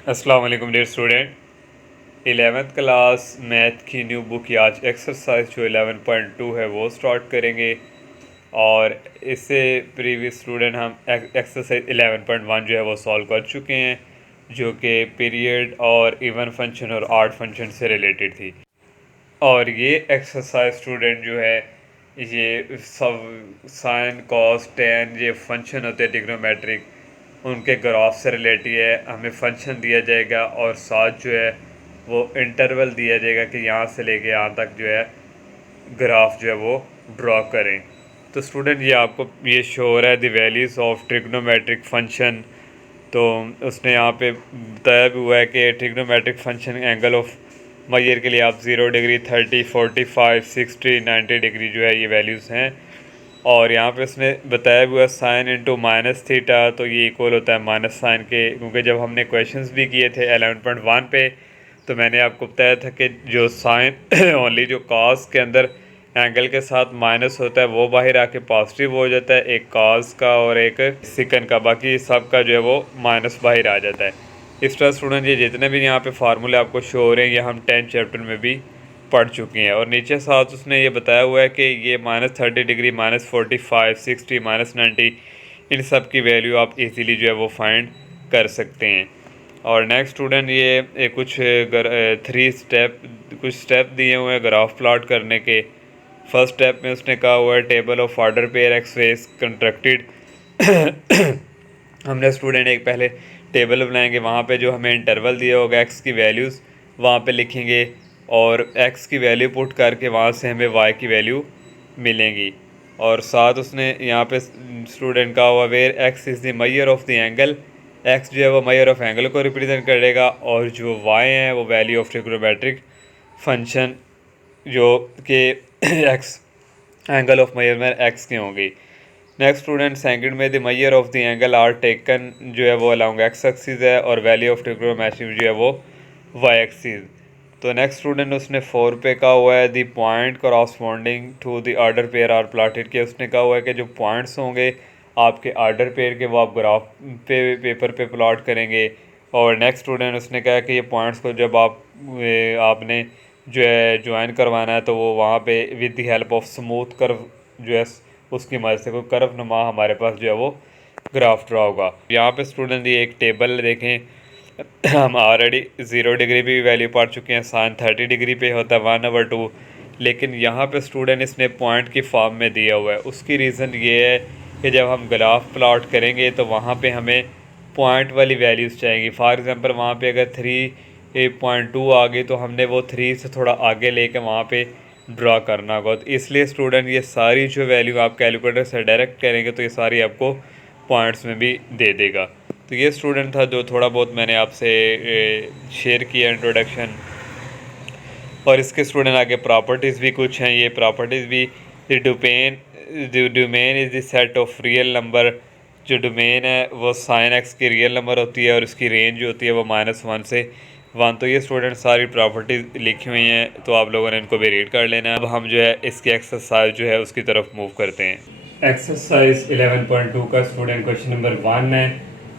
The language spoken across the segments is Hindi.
अस्सलाम वालेकुम dear student. 11th class math की न्यू बुक की आज एक्सरसाइज जो 11.2 है वो स्टार्ट करेंगे। और इससे प्रीवियस स्टूडेंट हम एक्सरसाइज 11.1 जो है वो सॉल्व कर चुके हैं, जो कि पीरियड और इवन फंक्शन और आड फंक्शन से रिलेटेड थी। और ये एक्सरसाइज स्टूडेंट जो है ये सब साइन कॉस टेन ये फंक्शन होते हैं ट्रिग्नोमेट्रिक, उनके ग्राफ से रिलेटेड है। हमें फंक्शन दिया जाएगा और साथ जो है वो इंटरवल दिया जाएगा कि यहाँ से लेके यहाँ तक जो है ग्राफ जो है वो ड्रॉ करें। तो स्टूडेंट ये आपको ये शो हो रहा है the values of trigonometric function. तो उसने यहाँ पे बताया भी हुआ है कि trigonometric function angle of measure के लिए आप 0 डिग्री 30 45 60 90 डिग्री जो है ये वैल्यूज़ हैं। और यहाँ पे उसने बताया भी हुआ साइन इंटू माइनस थीटा, तो ये इक्वल होता है माइनस साइन के, क्योंकि जब हमने क्वेश्चंस भी किए थे 11.1 पे तो मैंने आपको बताया था कि जो साइन ओनली जो कॉस के अंदर एंगल के साथ माइनस होता है वो बाहर आके पॉजिटिव हो जाता है, एक कॉस का और एक सिकन का, बाकी सब का जो है वो माइनस बाहर आ जाता है। इस तरह स्टूडेंट ये जितने भी यहाँ पे फार्मूले आपको शो हो रहे हैं ये हम 10th चैप्टर में भी पढ़ चुकी हैं। और नीचे साथ उसने ये बताया हुआ है कि ये -30 डिग्री -45 60 -90 इन सब की वैल्यू आप इजीली जो है वो फाइंड कर सकते हैं। और नेक्स्ट स्टूडेंट ये कुछ 3 स्टेप दिए हुए हैं ग्राफ प्लॉट करने के। फर्स्ट स्टेप में उसने कहा हुआ है table of order pair x face constructed. हमने स्टूडेंट एक पहले टेबल बनाएंगे, वहाँ पे जो हमें इंटरवल दिया होगा एक्स की वैल्यूज़ वहाँ पे लिखेंगे और एक्स की वैल्यू पुट करके वहाँ से हमें वाई की वैल्यू मिलेंगी। और साथ उसने यहाँ पे स्टूडेंट का हुआ where x is the measure of the angle, x जो है वो मेजर ऑफ एंगल को रिप्रेजेंट करेगा और जो वाई है वो वैल्यू ऑफ ट्रिग्नोमेट्रिक फंक्शन जो कि x angle of measurement x की होंगी। नेक्स्ट स्टूडेंट सेकंड में the measure of the angle are taken जो है वो अलॉन्ग एक्स एक्सिस है और वैल्यू ऑफ ट्रिग्नोमेट्री जो है वो वाई एक्सिस। तो नेक्स्ट स्टूडेंट उसने 4 पे कहा हुआ है the point corresponding to the order pair are plotted के, उसने कहा हुआ है कि जो पॉइंट्स होंगे आपके ऑर्डर पेयर के वो आप ग्राफ पे पेपर पे प्लॉट करेंगे। और नेक्स्ट स्टूडेंट उसने कहा कि ये पॉइंट्स को जब आपने जो है ज्वाइन करवाना है तो वो वहाँ पे with the help of smooth curve जो है उसकी मदद से कोई कर्व नुमा हमारे पास जो है वो ग्राफ ड्रा होगा। यहाँ पे स्टूडेंट ये एक टेबल देखें, हम ऑलरेडी 0 डिग्री भी वैल्यू पढ़ चुके हैं, साइन 30 डिग्री पे होता है 1/2, लेकिन यहाँ पे स्टूडेंट इसने पॉइंट की फॉर्म में दिया हुआ है। उसकी रीज़न ये है कि जब हम ग्राफ प्लॉट करेंगे तो वहाँ पे हमें पॉइंट वाली वैल्यूज़ चाहिए। फॉर एग्ज़ाम्पल वहाँ पे अगर 3.2 आ गई तो हमने वो 3 से थोड़ा आगे लेके वहाँ पे ड्रा करना होगा। तो इसलिए स्टूडेंट ये सारी जो वैल्यू आप कैलकुलेटर से डायरेक्ट करेंगे तो ये सारी आपको पॉइंट्स में भी दे देगा। तो ये स्टूडेंट था जो थोड़ा बहुत मैंने आपसे शेयर किया इंट्रोडक्शन। और इसके स्टूडेंट आगे प्रॉपर्टीज़ भी कुछ हैं। ये प्रॉपर्टीज़ भी domain is the set of real number, जो डोमेन है वो साइन एक्स की रियल नंबर होती है और उसकी रेंज जो होती है वो -1 से 1। तो ये स्टूडेंट सारी प्रॉपर्टीज़ लिखी हुई हैं, तो आप लोगों ने इनको भी रीड कर लेना है। अब हम जो है इसकी एक्सरसाइज जो है उसकी तरफ मूव करते हैं। एक्सरसाइज 11.2 का स्टूडेंट क्वेश्चन नंबर 1 है,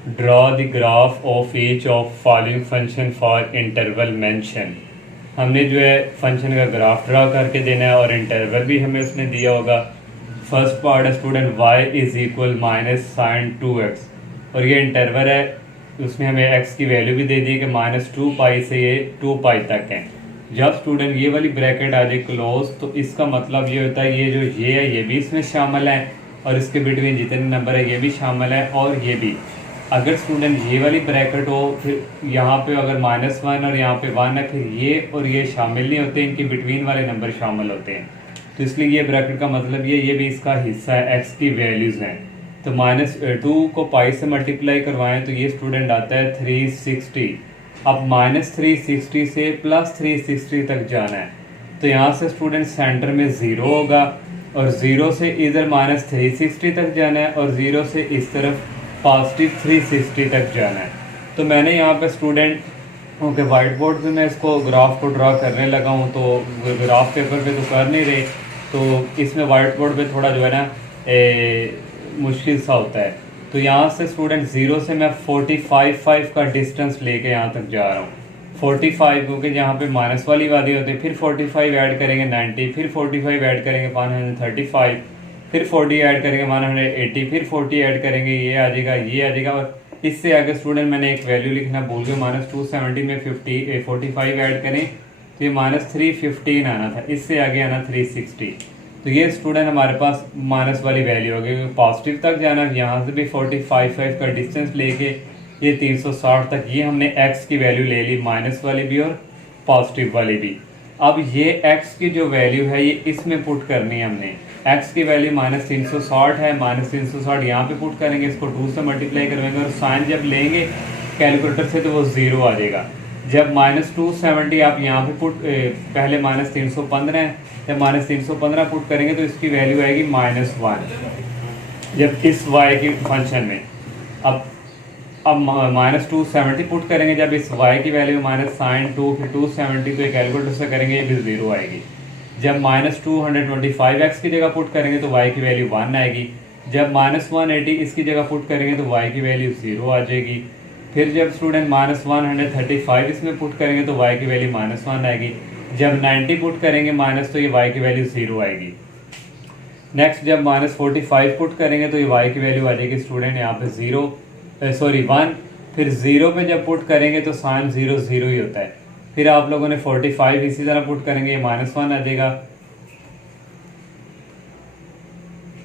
draw the graph of each of following function for interval mention. हमने जो है फंक्शन का ग्राफ ड्रा करके देना है और इंटरवल भी हमें उसने दिया होगा। फर्स्ट पार्ट है student y is equal -sin 2x, और ये इंटरवल है, उसमें हमें x की वैल्यू भी दे दी कि -2 पाई से ये 2 पाई तक है। जब स्टूडेंट ये वाली ब्रैकेट आ जाए क्लोज तो इसका मतलब ये होता है ये जो ये है ये भी इसमें शामिल है और इसके बिटवीन जितने नंबर है ये भी शामिल है और ये भी। अगर स्टूडेंट ये वाली ब्रैकेट हो फिर यहाँ पे अगर -1 और यहाँ पे 1 है, फिर ये और ये शामिल नहीं होते, इनके बिटवीन वाले नंबर शामिल होते हैं। तो इसलिए ये ब्रैकेट का मतलब ये भी इसका हिस्सा है, एक्स की वैल्यूज़ हैं। तो -2 को पाई से मल्टीप्लाई करवाएं तो ये स्टूडेंट आता है 360। अब -360 से +360 तक जाना है, तो यहाँ से स्टूडेंट सेंटर में 0 होगा और 0 से इधर -360 तक जाना है और 0 से इस तरफ +360 तक जाना है। तो मैंने यहाँ पे स्टूडेंट ओके वाइट बोर्ड पे मैं इसको ग्राफ को ड्रा करने लगा हूँ, तो ग्राफ पेपर पे तो कर नहीं रहे, तो इसमें वाइट बोर्ड पे थोड़ा जो है ना मुश्किल सा होता है। तो यहाँ से स्टूडेंट 0 से मैं 45 का डिस्टेंस लेके यहाँ तक जा रहा हूँ। 45 क्योंकि यहाँ पे माइनस वाली वादी होती है, फिर 45 ऐड करेंगे 90, फिर 45 ऐड करेंगे 135, फिर 40 ऐड करेंगे 180, फिर 40 ऐड करेंगे ये आ जाएगा, ये आ जाएगा। और इससे आगे स्टूडेंट मैंने एक वैल्यू लिखना भूल गया, -270 में 45 ऐड करें तो ये -315 आना था, इससे आगे आना 360। तो ये स्टूडेंट हमारे पास माइनस वाली वैल्यू होगी, पॉजिटिव तक जाना है। यहाँ से भी 45 का डिस्टेंस लेके ये 360 तक ये हमने x की वैल्यू ले ली, माइनस वाली भी और पॉजिटिव वाली भी। अब ये x की जो वैल्यू है ये इसमें पुट करनी है हमने। x की वैल्यू -360 है, -360 यहाँ पे पुट करेंगे, इसको 2 से मल्टीप्लाई करेंगे और साइन जब लेंगे कैलकुलेटर से तो वो 0 आ जाएगा। जब -270 आप यहाँ पे पुट पहले -315 है, जब -315 पुट करेंगे तो इसकी वैल्यू आएगी -1 जब इस y की फंक्शन में। अब -270 पुट करेंगे जब इस y की वैल्यू -sin2 फिर 270 तो ये कैलकुलेटर से करेंगे ये भी 0 आएगी। जब -225x की जगह पुट करेंगे तो y की वैल्यू 1 आएगी। जब -180 इसकी जगह पुट करेंगे तो y की वैल्यू 0 आ जाएगी। फिर जब स्टूडेंट -135 इसमें पुट करेंगे तो y की वैल्यू -1 आएगी। जब 90 पुट करेंगे माइनस तो ये y की वैल्यू 0 आएगी। नेक्स्ट जब -45 पुट करेंगे तो ये y की वैल्यू आ जाएगी स्टूडेंट यहाँ पे 1। फिर 0 पे जब पुट करेंगे तो साइन 0 0 ही होता है। फिर आप लोगों ने 45 इसी तरह पुट करेंगे, ये -1 आ जाएगा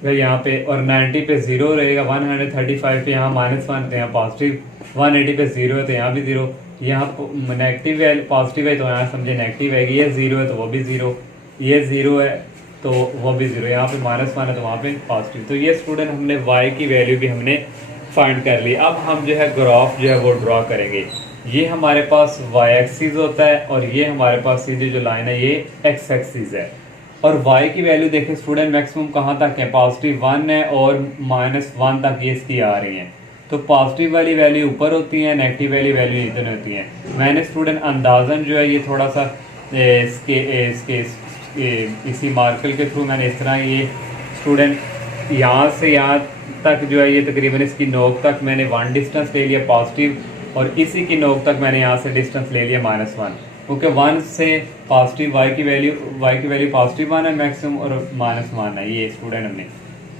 भाई यहाँ पे, और 90 पे 0 रहेगा। 135 पे यहाँ -1 तो यहाँ पॉजिटिव, 180 पे 0 है तो यहाँ भी 0, यहाँ नेगेटिव है पॉजिटिव है तो यहाँ समझे नेगेटिव है, ये 0 है तो वो भी 0, ये 0 है तो वो भी 0, यहाँ पे -1 है तो वहाँ पे पॉजिटिव। तो ये स्टूडेंट हमने y की वैल्यू भी हमने फाइंड कर ली। अब हम जो है ग्राफ जो है वो ड्रॉ करेंगे। ये हमारे पास y एक्सिस होता है और ये हमारे पास सीधी जो लाइन है ये x एक्सिस है। और y की वैल्यू देखें स्टूडेंट मैक्सिमम कहाँ तक है, +1 है और -1 तक ये इसकी आ रही है। तो पॉजिटिव वाली वैल्यू ऊपर होती है, नेगेटिव वाली वैल्यू इधर होती है। मैंने स्टूडेंट अंदाजन जो है ये थोड़ा सा इसी मार्कर के थ्रू मैंने इस तरह ये स्टूडेंट यहाँ से यहाँ तक जो है ये तकरीबन इसकी नोक तक मैंने 1 डिस्टेंस ले लिया पॉजिटिव, और इसी की नोक तक मैंने यहाँ से डिस्टेंस ले लिया -1, क्योंकि 1 से पॉजिटिव y की वैल्यू +1 है मैक्सिमम और -1 है ये स्टूडेंट हमने।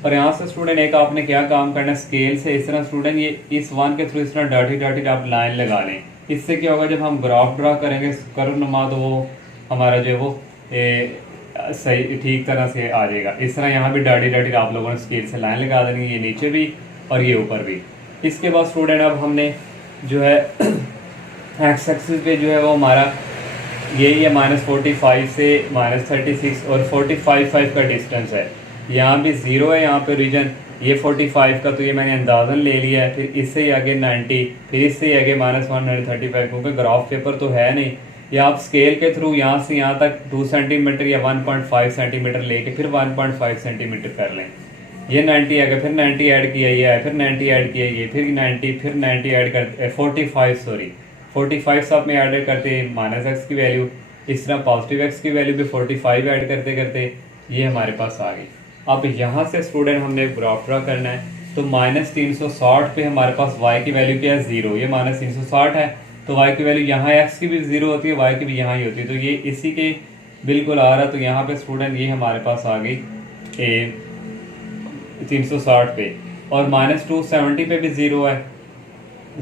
और यहाँ से स्टूडेंट एक आपने क्या काम करना है, स्केल से इस तरह स्टूडेंट ये इस 1 के थ्रू इस तरह डॉटेड आप लाइन लगा लें। इससे क्या होगा जब हम ग्राफ ड्रा करेंगे कर्व नुमा तो वो हमारा जो है वो सही ठीक तरह से आ जाएगा। इस तरह यहाँ भी डॉटेड आप लोगों ने स्केल से लाइन लगा देनी, ये नीचे भी और ये ऊपर भी। इसके बाद स्टूडेंट अब हमने जो है एक्स एक्सिस पे जो है वो हमारा यही है -45 से -36 और 45 का डिस्टेंस है। यहाँ भी 0 है यहाँ पे रीजन, ये 45 का तो ये मैंने अंदाजन ले लिया है। फिर इससे ही आगे 90, फिर इससे ही आगे -135, क्योंकि ग्राफ पेपर तो है नहीं। या आप स्केल के थ्रू यहाँ से यहाँ तक 2 सेंटीमीटर या 1.5 सेंटीमीटर लेके फिर 1.5 सेंटीमीटर कर लें। ये 90 आ गया, फिर 90 ऐड किया ये है, फिर 90 ऐड किया ये, फिर 90, फिर 90 ऐड करते 45 सब में ऐड करते -x की वैल्यू, इस तरह पॉजिटिव x की वैल्यू भी 45 ऐड करते करते ये हमारे पास आ गई। अब यहाँ से स्टूडेंट हमने ग्राफ ड्रा करना है। तो -360 पे हमारे पास y की वैल्यू क्या है 0, ये -360 है तो y की वैल्यू यहाँ x की भी 0 होती है, y की भी यहाँ ही होती है, तो ये इसी के बिल्कुल आ रहा। तो यहाँ पे स्टूडेंट ये हमारे पास आ गई 360 पे, और -270 पे भी 0 है,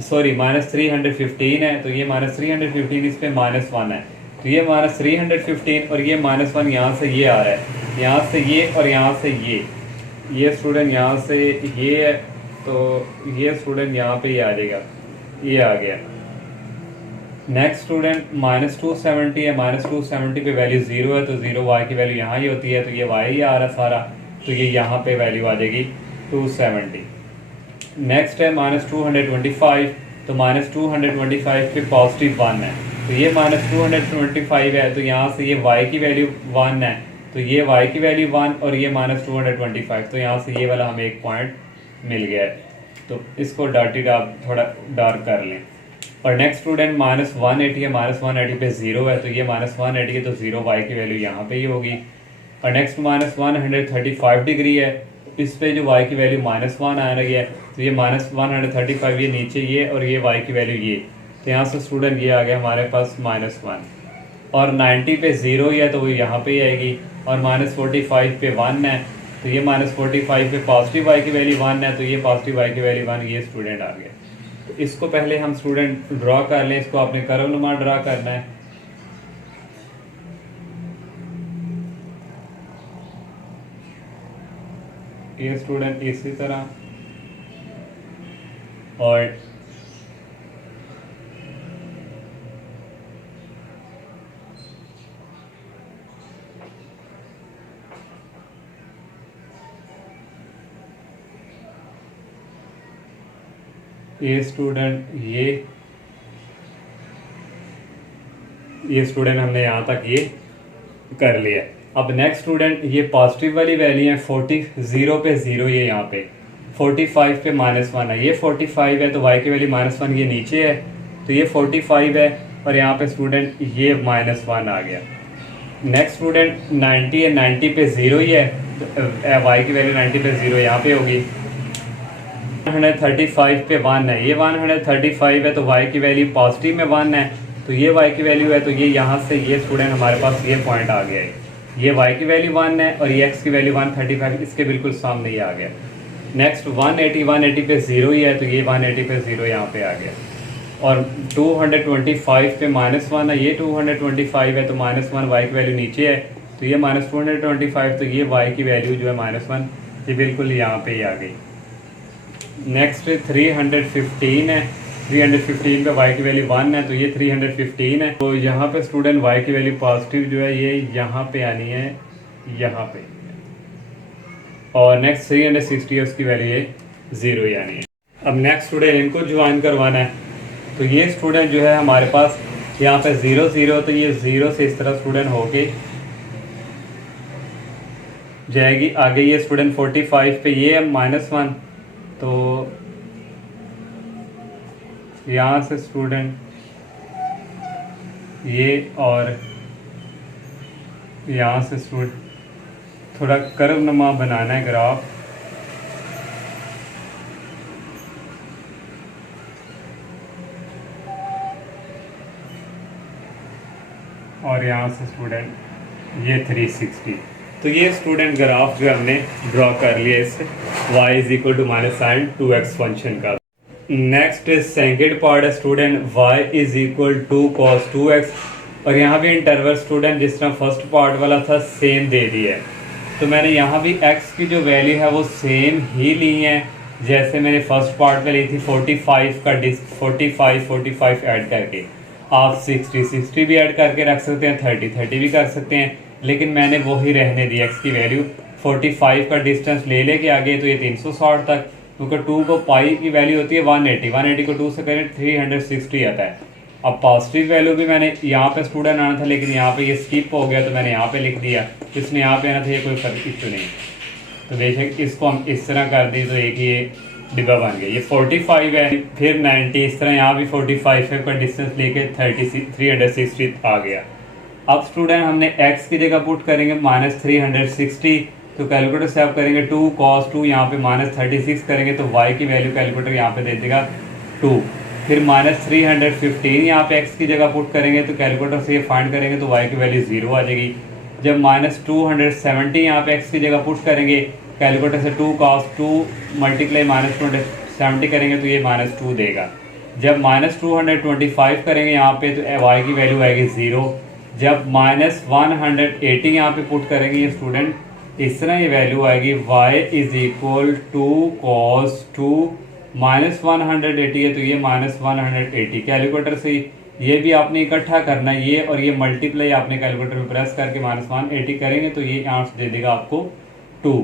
सॉरी -315 है, तो ये -315 इस पे -1 है, तो ये -315 और ये -1 यहाँ से ये आ रहा है, यहाँ से ये और यहाँ से ये स्टूडेंट यहाँ से ये है, तो ये स्टूडेंट यहाँ पे ये आ जाएगा, ये आ गया। नेक्स्ट स्टूडेंट -270 है, -270 पे वैल्यू 0 है तो 0 y की वैल्यू यहाँ ही होती है, तो ये y ही आ रहा सारा, तो ये यहाँ पे वैल्यू आ जाएगी 270। नेक्स्ट है -225, तो -225 पे +1 है, तो ये -225 है, तो यहाँ से ये y की वैल्यू 1 है, तो ये y की वैल्यू 1 और ये -225, तो यहाँ से ये वाला हमें एक पॉइंट मिल गया है। तो इसको डॉटेड आप थोड़ा डार्क कर लें। और नेक्स्ट स्टूडेंट -180 है, -180 पे 0 है, तो ये -180 है तो 0 y की वैल्यू यहाँ पे ही होगी। और नेक्स्ट -135 डिग्री है, इस पे जो y की वैल्यू -1 आ रही है, तो ये -135 ये नीचे ये, और ये y की वैल्यू ये, तो यहाँ से स्टूडेंट ये आ गया हमारे पास -1। और 90 पे 0 ही है तो वो यहाँ पे ही आएगी, और -45 पे 1 है, तो ये -45 पे पॉजिटिव y की वैल्यू 1 है, तो ये पॉजिटिव y की वैल्यू 1, ये स्टूडेंट आ गया। तो इसको पहले हम स्टूडेंट ड्रा कर लें, इसको आपने कर्व नुमा ड्रा करना है। ये स्टूडेंट इसी तरह, और ये स्टूडेंट ये स्टूडेंट हमने यहाँ तक ये कर लिया। अब नेक्स्ट स्टूडेंट ये पॉजिटिव वाली वैल्यू है 40, 0 पे 0 ये यहाँ पे, 45 पे -1 है, ये 45 है तो y की वैल्यू -1 ये नीचे है, तो ये 45 है, और यहाँ पे स्टूडेंट ये -1 आ गया। नेक्स्ट स्टूडेंट 90 है, 90 पे 0 ही है, तो y की वैल्यू 90 पे 0 यहाँ पे होगी। 135 पे 1 है, ये 135 है तो y की वैल्यू पॉजिटिव में 1 है, तो ये y की वैल्यू है, तो ये यहाँ से ये स्टूडेंट हमारे पास ये पॉइंट आ गया है, ये y की वैल्यू 1 है और ये x की वैल्यू 135 इसके बिल्कुल सामने ही आ गया। नेक्स्ट 180 पे 0 ही है, तो ये 180 पे 0 यहाँ पे आ गया। और 225 पे -1 है, ये 225 है तो -1 y की वैल्यू नीचे है, तो ये -225, तो ये y की वैल्यू जो है -1 ये बिल्कुल यहाँ पे ही आ गई। नेक्स्ट 315 है, 315 पे y की वैल्यू 1 है, तो ये 315 है, तो यहाँ पे स्टूडेंट y की वैल्यू पॉजिटिव जो है ये यहाँ पे आनी है, यहाँ पे। और नेक्स्ट 360 है, उसकी वैल्यू ये 0 ही आनी है। अब नेक्स्ट स्टूडेंट इनको ज्वाइन करवाना है, तो ये स्टूडेंट जो है हमारे पास यहाँ पे 0 0, तो ये 0 से इस तरह स्टूडेंट होके जाएगी आगे। ये स्टूडेंट 45 पे ये है -1, तो यहाँ से स्टूडेंट ये, और यहाँ से स्टूडेंट थोड़ा कर्व नुमा बनाना है ग्राफ, और यहाँ से स्टूडेंट ये 360, तो ये स्टूडेंट ग्राफ जो हमने ड्रॉ कर लिया इससे y = -sin 2x फंक्शन का। नेक्स्ट सेकंड पार्ट है स्टूडेंट y = cos 2x, और यहाँ भी इंटरवल स्टूडेंट जिस तरह फर्स्ट पार्ट वाला था सेम दे दिया है, तो मैंने यहाँ भी x की जो वैल्यू है वो सेम ही ली है जैसे मैंने फर्स्ट पार्ट में ली थी। 45 का 45 ऐड करके आप 60 भी ऐड करके रख सकते हैं, 30 भी कर सकते हैं, लेकिन मैंने वही रहने दी x की वैल्यू। 45 का डिस्टेंस ले लेके आगे तो ये 360 तक, क्योंकि 2 को पाई की वैल्यू होती है 180 को 2 से करें 360 आता है। अब पॉजिटिव वैल्यू भी मैंने यहाँ पे स्टूडेंट आना था, लेकिन यहाँ पे ये स्किप हो गया तो मैंने यहाँ पे लिख दिया, इसने यहाँ पे आना था, ये कोई फर्क इशू नहीं। तो बेशक इसको हम इस तरह कर दी तो एक ये डिब्बा बन गया। ये 45 है, फिर 90, इस तरह यहाँ भी 45 का डिस्टेंस लेके 360 आ गया। अब स्टूडेंट हमने x की जगह पुट करेंगे -360, तो कैलकुलेटर से आप करेंगे 2 cos 2, यहाँ पे -36 करेंगे तो y की वैल्यू कैलकुलेटर यहाँ पे दे देगा 2। फिर -315 यहाँ पे x की जगह पुट करेंगे तो कैलकुलेटर से ये फाइंड करेंगे तो y की वैल्यू 0 आ जाएगी। जब -270 यहाँ पे x की जगह पुट करेंगे कैलकुलेटर से 2 cos 2 मल्टीप्लाई -270 करेंगे तो ये -2 देगा। जब -225 करेंगे यहाँ पे तो y की वैल्यू आएगी 0। जब -180 यहाँ पे पुट करेंगे ये स्टूडेंट इस तरह ये वैल्यू आएगी y = cos 2 -180 है, तो ये -180 कैलकुलेटर से ये भी आपने इकट्ठा करना है, ये और ये मल्टीप्लाई आपने कैलकुलेटर में प्रेस करके -180 करेंगे तो ये आंसर दे देगा आपको 2।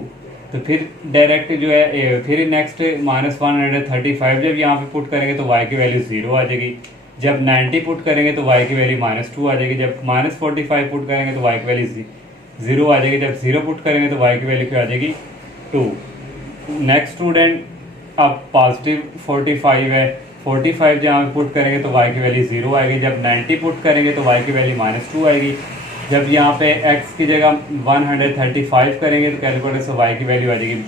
तो फिर डायरेक्ट जो है फिर नेक्स्ट -135 जब यहाँ पे पुट करेंगे तो y की वैल्यू 0 आ जाएगी। जब 90 पुट करेंगे तो y की वैल्यू -2 आ जाएगी। जब -45 पुट करेंगे तो y की वैल्यू 0 आ जाएगी। जब 0 पुट करेंगे तो y की वैल्यू क्या आ जाएगी 2। नेक्स्ट स्टूडेंट अब पॉजिटिव 45 है, 45 जहाँ पे पुट करेंगे तो y की वैल्यू 0 आएगी। जब 90 पुट करेंगे तो y की वैल्यू -2 आएगी। जब यहाँ पे x की जगह 135 करेंगे तो कैलकुलेटर से y की वैल्यू आ जाएगी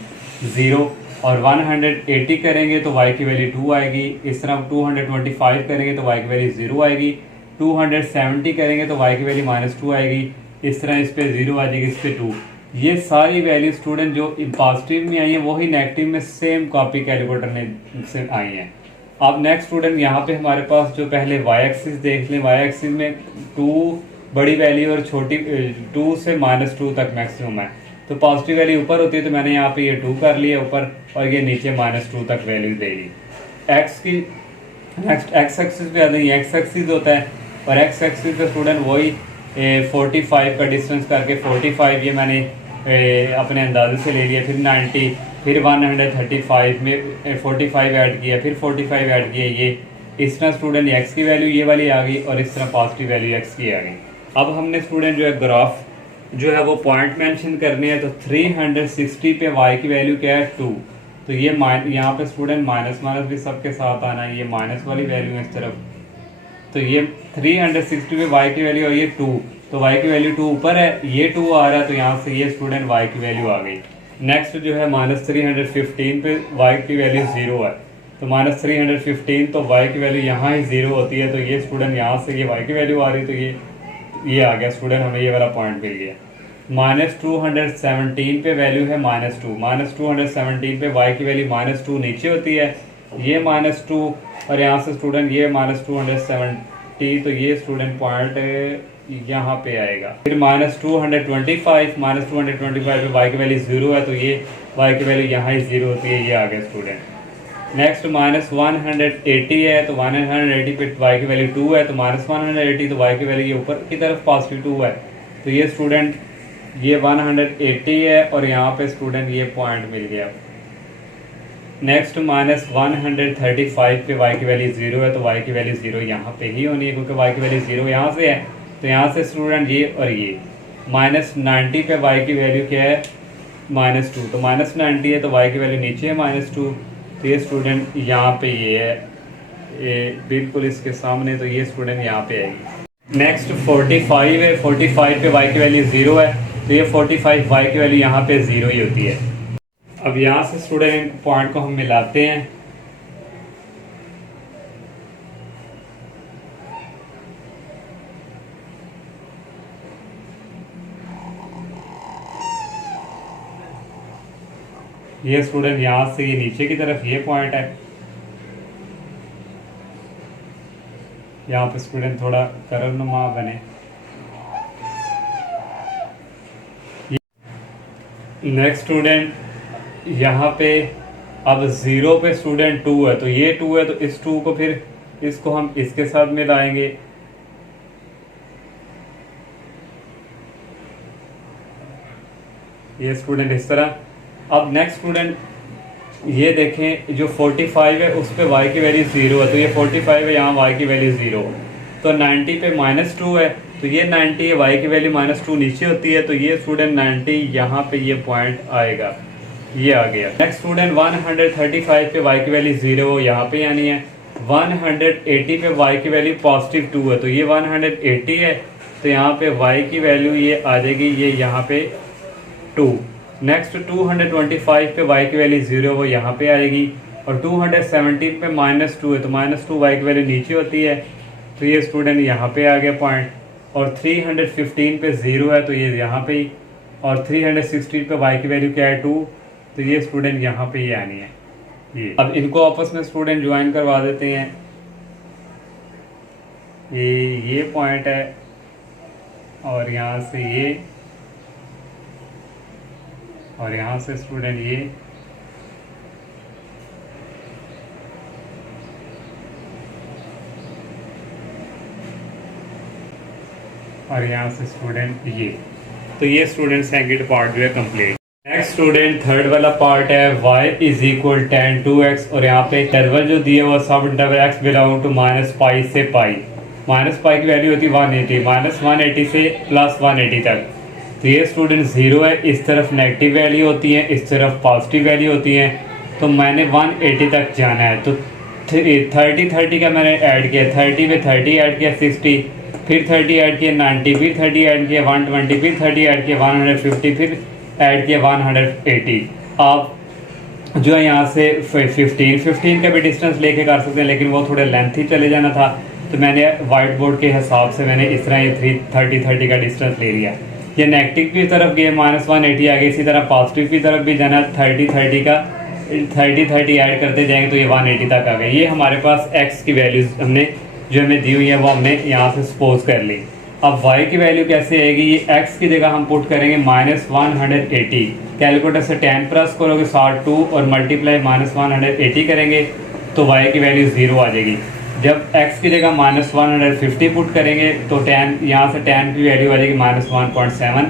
0, और 180 करेंगे तो y की वैल्यू 2 आएगी। इस तरह 225 करेंगे तो y की वैल्यू 0 आएगी। 270 करेंगे तो y की वैल्यू -2 आएगी। इस तरह इस पे 0 आ जाएगी, इस पे 2। ये सारी वैल्यू स्टूडेंट जो पॉजिटिव में आई है वही नेगेटिव में सेम कॉपी कैलकुलेटर में से आई हैं। अब नेक्स्ट स्टूडेंट यहाँ पे हमारे पास जो पहले y एक्सिस देख लें, y एक्सिस में 2 बड़ी वैल्यू और छोटी 2 से -2 तक मैक्सिमम है। तो पॉजिटिव वैल्यू ऊपर होती है तो मैंने यहाँ पे ये 2 कर लिया ऊपर, और ये नीचे -2 तक वैल्यू देगी। एक्स की नेक्स्ट एक्स एक्सिस पे आते हैं, एक्स एक्सिस होता है, और एक्स एक्सिस पे स्टूडेंट वही 45 का डिस्टेंस करके 45 ये मैंने अपने अंदाजे से ले लिया, फिर 90, फिर 135 में 45 ऐड किया, फिर 45 ऐड किया। ये इस तरह स्टूडेंट एक्स की वैल्यू ये वाली आ गई, और इस तरह पॉजिटिव वैल्यू एक्स की आ गई। अब हमने स्टूडेंट जो है ग्राफ जो है वो पॉइंट मेंशन करने हैं। तो 360 पे y की वैल्यू क्या है 2, तो ये यहाँ पे स्टूडेंट माइनस माइनस भी सबके साथ आना है, ये माइनस वाली वैल्यू है इस तरफ। तो ये 360 पे y की वैल्यू और ये 2, तो y की वैल्यू 2 ऊपर है, ये 2 आ रहा है, तो यहाँ से ये स्टूडेंट y की वैल्यू आ गई। नेक्स्ट जो है -315 पे y की वैल्यू 0 है, तो -315 तो y की वैल्यू यहाँ ही 0 होती है, तो ये स्टूडेंट यहाँ से ये y की वैल्यू आ रही, तो ये आ गया स्टूडेंट, हमें ये वाला पॉइंट मिल गया। -217 पे वैल्यू है -2, -217 पे y की वैल्यू -2 नीचे होती है, ये -2, और यहाँ से स्टूडेंट ये -270, तो ये स्टूडेंट पॉइंट यहाँ पे आएगा। फिर -225 पे y की वैल्यू 0 है, तो ये y की वैल्यू यहाँ ही 0 होती है, ये आ गया स्टूडेंट। नेक्स्ट -180 है, तो 180 पे y की वैल्यू 2 है, तो -180 तो y की वैल्यू ये ऊपर की तरफ पॉजिटिव 2 है, तो ये स्टूडेंट ये 180 है, और यहाँ पे स्टूडेंट ये पॉइंट मिल गया। नेक्स्ट -135 पे y की वैल्यू 0 है, तो y की वैल्यू 0 यहाँ पे ही होनी है, क्योंकि y की वैल्यू 0 यहाँ से है, तो यहाँ से स्टूडेंट ये और ये। -90 पे y की वैल्यू क्या है -2, तो -90 है, तो y की वैल्यू नीचे है -2, तो ये स्टूडेंट यहाँ पे ये है, ये बिल्कुल इसके सामने, तो ये स्टूडेंट यहाँ पे आएगी। नेक्स्ट 45 है, 45 पे y की वैल्यू 0 है, तो ये 45 y की वैल्यू यहाँ पे 0 ही होती है। अब यहाँ से स्टूडेंट पॉइंट को हम मिलाते हैं। ये स्टूडेंट यहाँ से ये नीचे की तरफ ये पॉइंट है, यहाँ पे स्टूडेंट थोड़ा कर्वनुमा बने। नेक्स्ट स्टूडेंट यहाँ पे अब 0 पे स्टूडेंट 2 है, तो ये 2 है, तो इस 2 को फिर इसको हम इसके साथ मिलाएंगे। ये स्टूडेंट इस तरह। अब नेक्स्ट स्टूडेंट ये देखें, जो 45 है उस पे y की वैल्यू 0 है, तो ये 45 है, यहाँ y की वैल्यू 0, तो 90 पे -2 है, तो ये 90 है, y की वैल्यू -2 नीचे होती है, तो ये स्टूडेंट 90 यहाँ पे ये पॉइंट आएगा, ये आ गया। नेक्स्ट स्टूडेंट 135 पे y की वैल्यू 0 यहाँ पे आनी है। 180 पे y की वैल्यू +2 है, तो ये 180 है, तो यहाँ पे y की वैल्यू ये आ जाएगी, ये यहाँ पे 2। नेक्स्ट 225 पे y की वैल्यू 0 वो यहाँ पे आएगी, और 217 पे -2 है, तो -2 y की वैल्यू नीचे होती है, तो ये स्टूडेंट यहाँ पे आ गया पॉइंट। और 315 पे 0 है, तो ये यहाँ पे ही, और 316 पे y की वैल्यू क्या है 2, तो ये स्टूडेंट यहाँ पे ये आनी है ये। अब इनको आपस में स्टूडेंट ज्वाइन करवा देते हैं। ये पॉइंट है, और यहाँ से ये, और यहाँ से स्टूडेंट ये, और यहाँ से स्टूडेंट ये। तो ये स्टूडेंट सेकंड पार्ट जो है कंप्लीट। नेक्स्ट स्टूडेंट थर्ड वाला पार्ट है y = tan 2x, और यहाँ पे इंटरवल जो दिए वो सब इंटरवल x बिलोंग टू -π से पाई। -π की वैल्यू होती है 180, -180 से +180 तक। तो ये स्टूडेंट 0 है, इस तरफ नेगेटिव वैल्यू होती है, इस तरफ पॉजिटिव वैल्यू होती है, तो मैंने 180 तक जाना है, तो 30 का मैंने ऐड किया, 30 पे 30 ऐड किया 60, फिर 30 ऐड किया 90, फिर 30 ऐड किया 120, फिर 30 ऐड किया 150, फिर ऐड किया 180। आप जो है यहाँ से 15 का भी डिस्टेंस लेके कर सकते हैं, लेकिन वो थोड़े लेंथी चले जाना था, तो मैंने वाइट बोर्ड के हिसाब से मैंने इस तरह ये 30 का डिस्टेंस ले लिया। ये नेगेटिव की तरफ गए -180 आ गए, इसी तरह पॉजिटिव की तरफ भी जाना 30 का 30 ऐड करते जाएंगे तो ये 180 तक आ गए। ये हमारे पास एक्स की वैल्यूज़ हमने जो हमें दी हुई है वो हमने यहाँ से सपोज कर ली। अब y की वैल्यू कैसे आएगी, ये x की जगह हम पुट करेंगे -180। कैलकुलेटर से 10 प्लस करोगे 62 और मल्टीप्लाई -180 करेंगे तो y की वैल्यू 0 आ जाएगी। जब x की जगह -150 पुट करेंगे तो 10 यहाँ से 10 की वैल्यू आ जाएगी -1.7।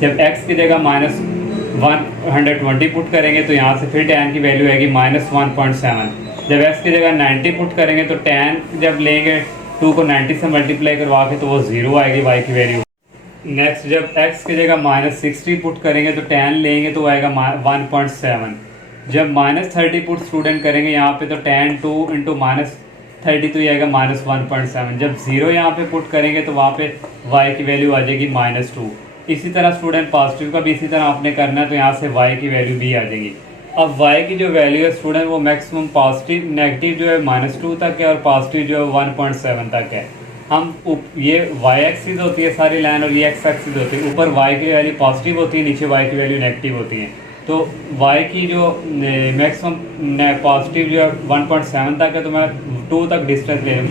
जब x की जगह -120 पुट करेंगे तो यहाँ से फिर 10 की वैल्यू आएगी -1.7। जब x की जगह 90 पुट करेंगे तो 10 जब लेंगे 2 को 90 से मल्टीप्लाई करवा के तो वो 0 आएगी y की वैल्यू। नेक्स्ट जब x की जगह -60 पुट करेंगे तो 10 लेंगे तो आएगा 1.7। जब -30 पुट स्टूडेंट करेंगे यहाँ पे तो 10 2 इंटू -30 तो ये आएगा -1.7। जब 0 यहाँ पे पुट करेंगे तो वहाँ पे y की वैल्यू आ जाएगी -2। इसी तरह स्टूडेंट पॉजिटिव का भी इसी तरह आपने करना है, तो यहाँ से y की वैल्यू भी आ जाएगी। अब y की जो वैल्यू है स्टूडेंट वो मैक्सिमम पॉजिटिव नेगेटिव जो है -2 तक है और पॉजिटिव जो है 1.7 तक है। हम ये y एक्सिस होती है सारी लाइन और ये x एक्सिस होती है, ऊपर y की वैल्यू पॉजिटिव होती है, नीचे y की वैल्यू नेगेटिव होती है। तो y की जो मैक्सिमम पॉजिटिव जो है 1.7 तक है, तो मैं 2 तक डिस्टेंस ले लूँ,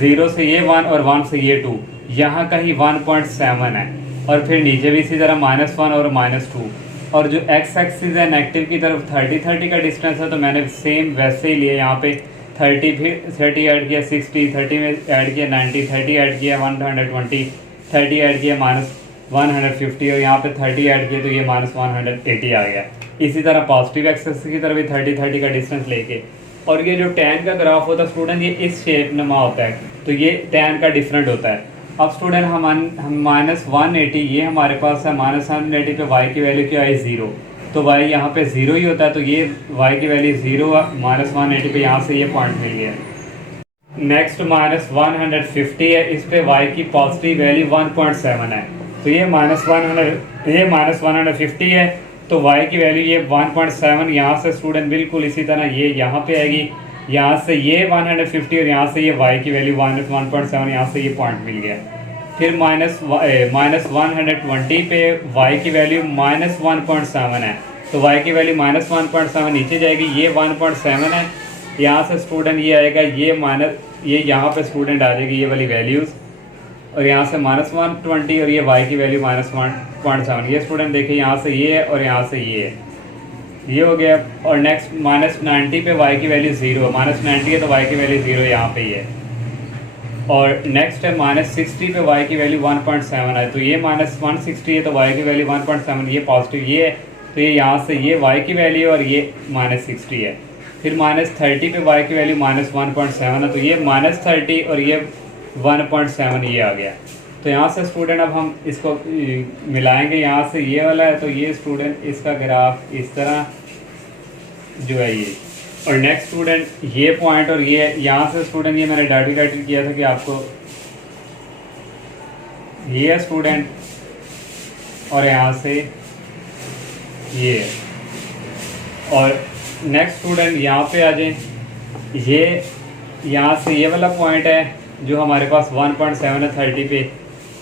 0 से ये 1 और 1 से ये 2, यहाँ कहीं 1.7 है। और फिर नीचे भी इसी तरह -1 और -2। और जो x एक्सिस है नेगेटिव की तरफ 30 का डिस्टेंस है, तो मैंने सेम वैसे ही लिए, यहाँ पे 30 फिर 30 ऐड किया, 60 30 में ऐड किया, 90 30 ऐड किया, 120 30 ऐड किया, -150 और यहाँ पे 30 ऐड किया तो ये -180 आ गया। इसी तरह पॉजिटिव एक्सिस की तरफ भी 30 का डिस्टेंस लेके। और ये जो tan का ग्राफ होता है स्टूडेंट ये इस शेप नुमा होता है, तो ये tan का डिफरेंट होता है। अब स्टूडेंट हम -180 ये हमारे पास है, -180 पे y की वैल्यू क्या है 0, तो y यहाँ पे 0 ही होता है, तो ये y की वैल्यू 0 -180 पे यहाँ से ये पॉइंट मिल गया। नेक्स्ट -150 है, इस पे y की पॉजिटिव वैल्यू 1.7 है, तो ये -150 है, तो y की वैल्यू ये 1.7 यहाँ से स्टूडेंट बिल्कुल इसी तरह ये यहाँ पे आएगी, यहाँ से ये 150 और यहाँ से ये y की वैल्यू 1.7, यहाँ से ये पॉइंट मिल गया। फिर -120 पे y की वैल्यू -1.7 है, तो y की वैल्यू -1.7 नीचे जाएगी, ये 1.7 है, यहाँ से स्टूडेंट ये आएगा ये यहाँ पे स्टूडेंट आ जाएगी ये वाली वैल्यूज़, और यहाँ से -120 और ये y की वैल्यू -1.7। ये स्टूडेंट देखिए यहाँ से ये है और यहाँ से ये है, ये हो गया। और नेक्स्ट -90 पे y की वैल्यू 0 है, -90 है तो y की वैल्यू 0 यहाँ पे ही है। और नेक्स्ट है -60 पे y की वैल्यू 1.7 है, तो ये -160 है तो y की वैल्यू 1.7, ये पॉजिटिव ये है, तो ये यहाँ से ये y की वैल्यू और ये -60 है। फिर -30 पे y की वैल्यू -1.7 है, तो ये -30 और ये 1.7 ये आ गया। तो यहाँ से स्टूडेंट अब हम इसको मिलाएंगे, यहाँ से ये वाला है तो ये स्टूडेंट इसका ग्राफ इस तरह जो है ये, और नेक्स्ट स्टूडेंट ये पॉइंट और ये यहाँ से स्टूडेंट ये मैंने डायरेक्ट किया था कि आपको ये है स्टूडेंट, और यहाँ से ये, और नेक्स्ट स्टूडेंट यहाँ पे आ जाए, ये यहाँ से ये वाला पॉइंट है जो हमारे पास 1.7 है 30 पे,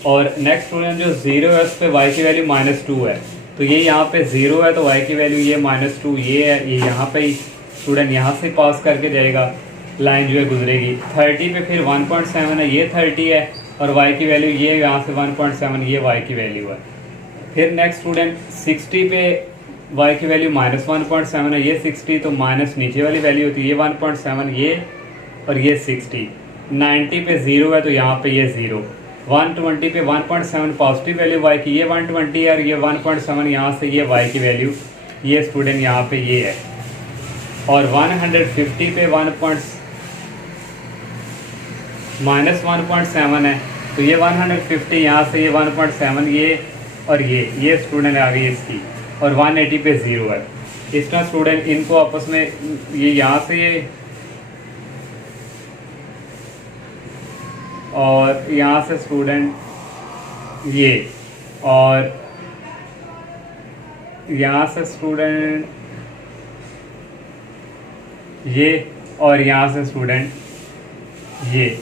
और नेक्स्ट स्टूडेंट जो 0 है उस पर y की वैल्यू -2 है, तो ये यहाँ पे 0 है तो y की वैल्यू ये -2 ये है, ये यहाँ पे ही स्टूडेंट यहाँ से पास करके जाएगा, लाइन जो है गुजरेगी। 30 पे फिर 1.7 है, ये 30 है, और y की वैल्यू ये यहाँ से 1.7 ये y की वैल्यू है। फिर नेक्स्ट स्टूडेंट 60 पे y की वैल्यू -1.7 है, ये 60 तो माइनस नीचे वाली वैल्यू होती है, ये 1.7 ये और ये 60। 90 पे 0 है तो यहाँ पे ये 0। 120 पे 1.7 पॉजिटिव वैल्यू y की, ये 120 है और ये 1.7 यहाँ से ये y की वैल्यू ये स्टूडेंट यहाँ पे ये है। और 150 पे -1.7 है, तो ये 150 यहाँ से ये 1.7 ये और ये स्टूडेंट आ गई इसकी, और 180 पे 0 है। इस तरह स्टूडेंट इनको आपस में ये यहाँ से ये और यहाँ से स्टूडेंट ये, और यहाँ से स्टूडेंट ये, और यहाँ से स्टूडेंट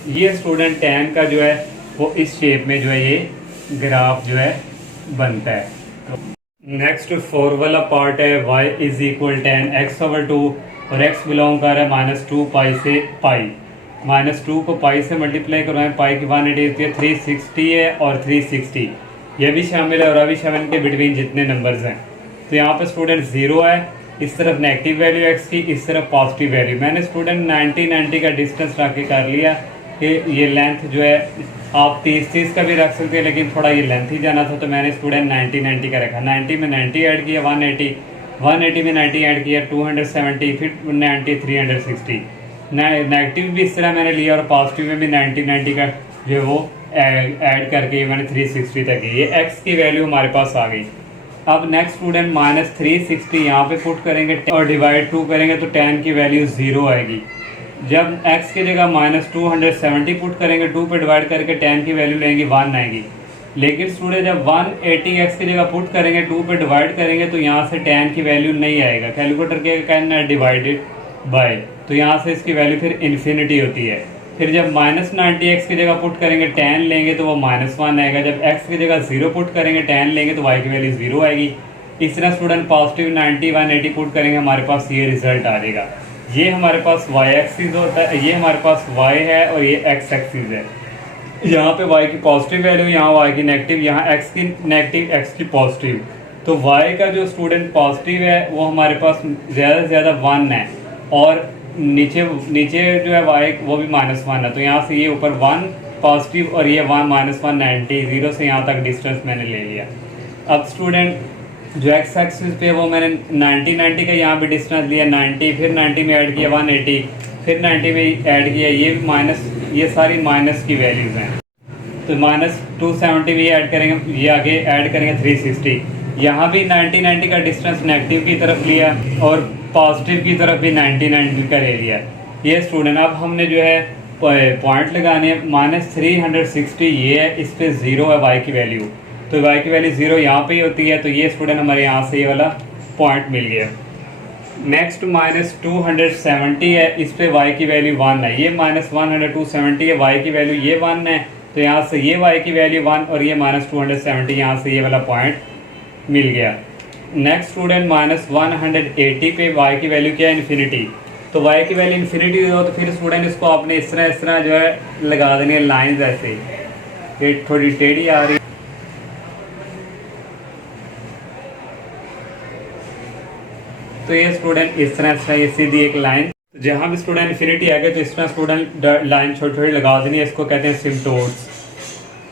ये स्टूडेंट tan का जो है वो इस शेप में जो है ये ग्राफ जो है बनता है। तो नेक्स्ट 4 वाला पार्ट है y is equal tan x/2 और x बिलोंग कर रहा है -2 पाई से पाई। -2 को पाई से मल्टीप्लाई करवाएं, पाई की 180 होती है, 360 है और 360 ये भी शामिल है और अभी शामिल के बिटवीन जितने नंबर्स हैं। तो यहाँ पे स्टूडेंट 0 है, इस तरफ नेगेटिव वैल्यू x की, इस तरफ पॉजिटिव वैल्यू। मैंने स्टूडेंट 90 का डिस्टेंस रख के कर लिया कि ये लेंथ जो है आप 30 का भी रख सकते हैं, लेकिन थोड़ा ये लेंथ ही जाना था तो मैंने स्टूडेंट 90 का रखा। 90 में 90 ऐड किया, 180 में 90 ऐड किया, 270, फिर 90, 360। नेगेटिव भी इस तरह मैंने लिया और पॉजिटिव में भी 90 का जो है वो ऐड करके मैंने 360 तक की। ये x की वैल्यू हमारे पास आ गई। अब नेक्स्ट स्टूडेंट -360 यहाँ पे पुट करेंगे और डिवाइड 2 करेंगे तो tan की वैल्यू 0 आएगी। जब x की जगह -270 पुट करेंगे, 2 पे डिवाइड करके tan की वैल्यू लेंगे 1 आएगी। लेकिन स्टूडेंट जब 180 x की जगह पुट करेंगे, 2 पे डिवाइड करेंगे तो यहाँ से tan की वैल्यू नहीं आएगा। कैलकुलेटर के कहना है डिवाइडेड बाय, तो यहाँ से इसकी वैल्यू फिर इन्फिनिटी होती है। फिर जब -90 x की जगह पुट करेंगे, tan लेंगे तो वो -1 आएगा। जब x की जगह 0 पुट करेंगे, tan लेंगे तो y की वैल्यू 0 आएगी। इस तरह स्टूडेंट पॉजिटिव 90, 180 पुट करेंगे, हमारे पास ये रिजल्ट आ जाएगा। ये हमारे पास y एक्सिस होता है, ये हमारे पास y है और ये x एक्सिस है। यहाँ पे y की पॉजिटिव वैल्यू, यहाँ y की नेगेटिव, यहाँ x की नेगेटिव, x की पॉजिटिव। तो y का जो स्टूडेंट पॉजिटिव है वो हमारे पास ज़्यादा से ज़्यादा 1 है और नीचे जो है y वो भी -1 है। तो यहाँ से ये ऊपर 1 पॉजिटिव और ये 1 -1 90, 0 से यहाँ तक डिस्टेंस मैंने ले लिया। अब स्टूडेंट जो x एक्सिस पे वो मैंने 90 का यहाँ पे डिस्टेंस लिया 90, फिर 90 में ऐड किया 180, फिर 90 में ऐड किया, ये भी माइनस, ये सारी माइनस की वैल्यूज़ हैं। तो -270 में ये ऐड करेंगे, ये आगे ऐड करेंगे 360। यहाँ भी 90 का डिस्टेंस नेगेटिव की तरफ लिया और पॉजिटिव की तरफ भी 90 का ले लिया। ये स्टूडेंट अब हमने जो है पॉइंट लगाने -360 ये है, इस पे 0 है y की वैल्यू, तो y की वैल्यू 0 यहाँ पे ही होती है। तो ये स्टूडेंट हमारे यहाँ से ये वाला पॉइंट मिल गया। नेक्स्ट -270 है, इस पे y की वैल्यू 1 है। ये -270 है, y की वैल्यू ये 1 है, तो यहाँ से ये y की वैल्यू 1 और ये -270, यहाँ से ये वाला पॉइंट मिल गया। नेक्स्ट स्टूडेंट -180 पे y की वैल्यू क्या है, इन्फिनिटी। तो y की वैल्यू इन्फिनिटी हो तो फिर स्टूडेंट इसको आपने इस तरह जो है लगा देनी है लाइंस ऐसे ही, ये थोड़ी टेढ़ी आ रही। तो ये स्टूडेंट इस तरह ये सीधी एक लाइन, जहाँ भी स्टूडेंट इन्फिनिटी आ गए तो इस तरह स्टूडेंट लाइन छोटी छोटी लगा देनी है, इसको कहते हैं सिम्टोड्स।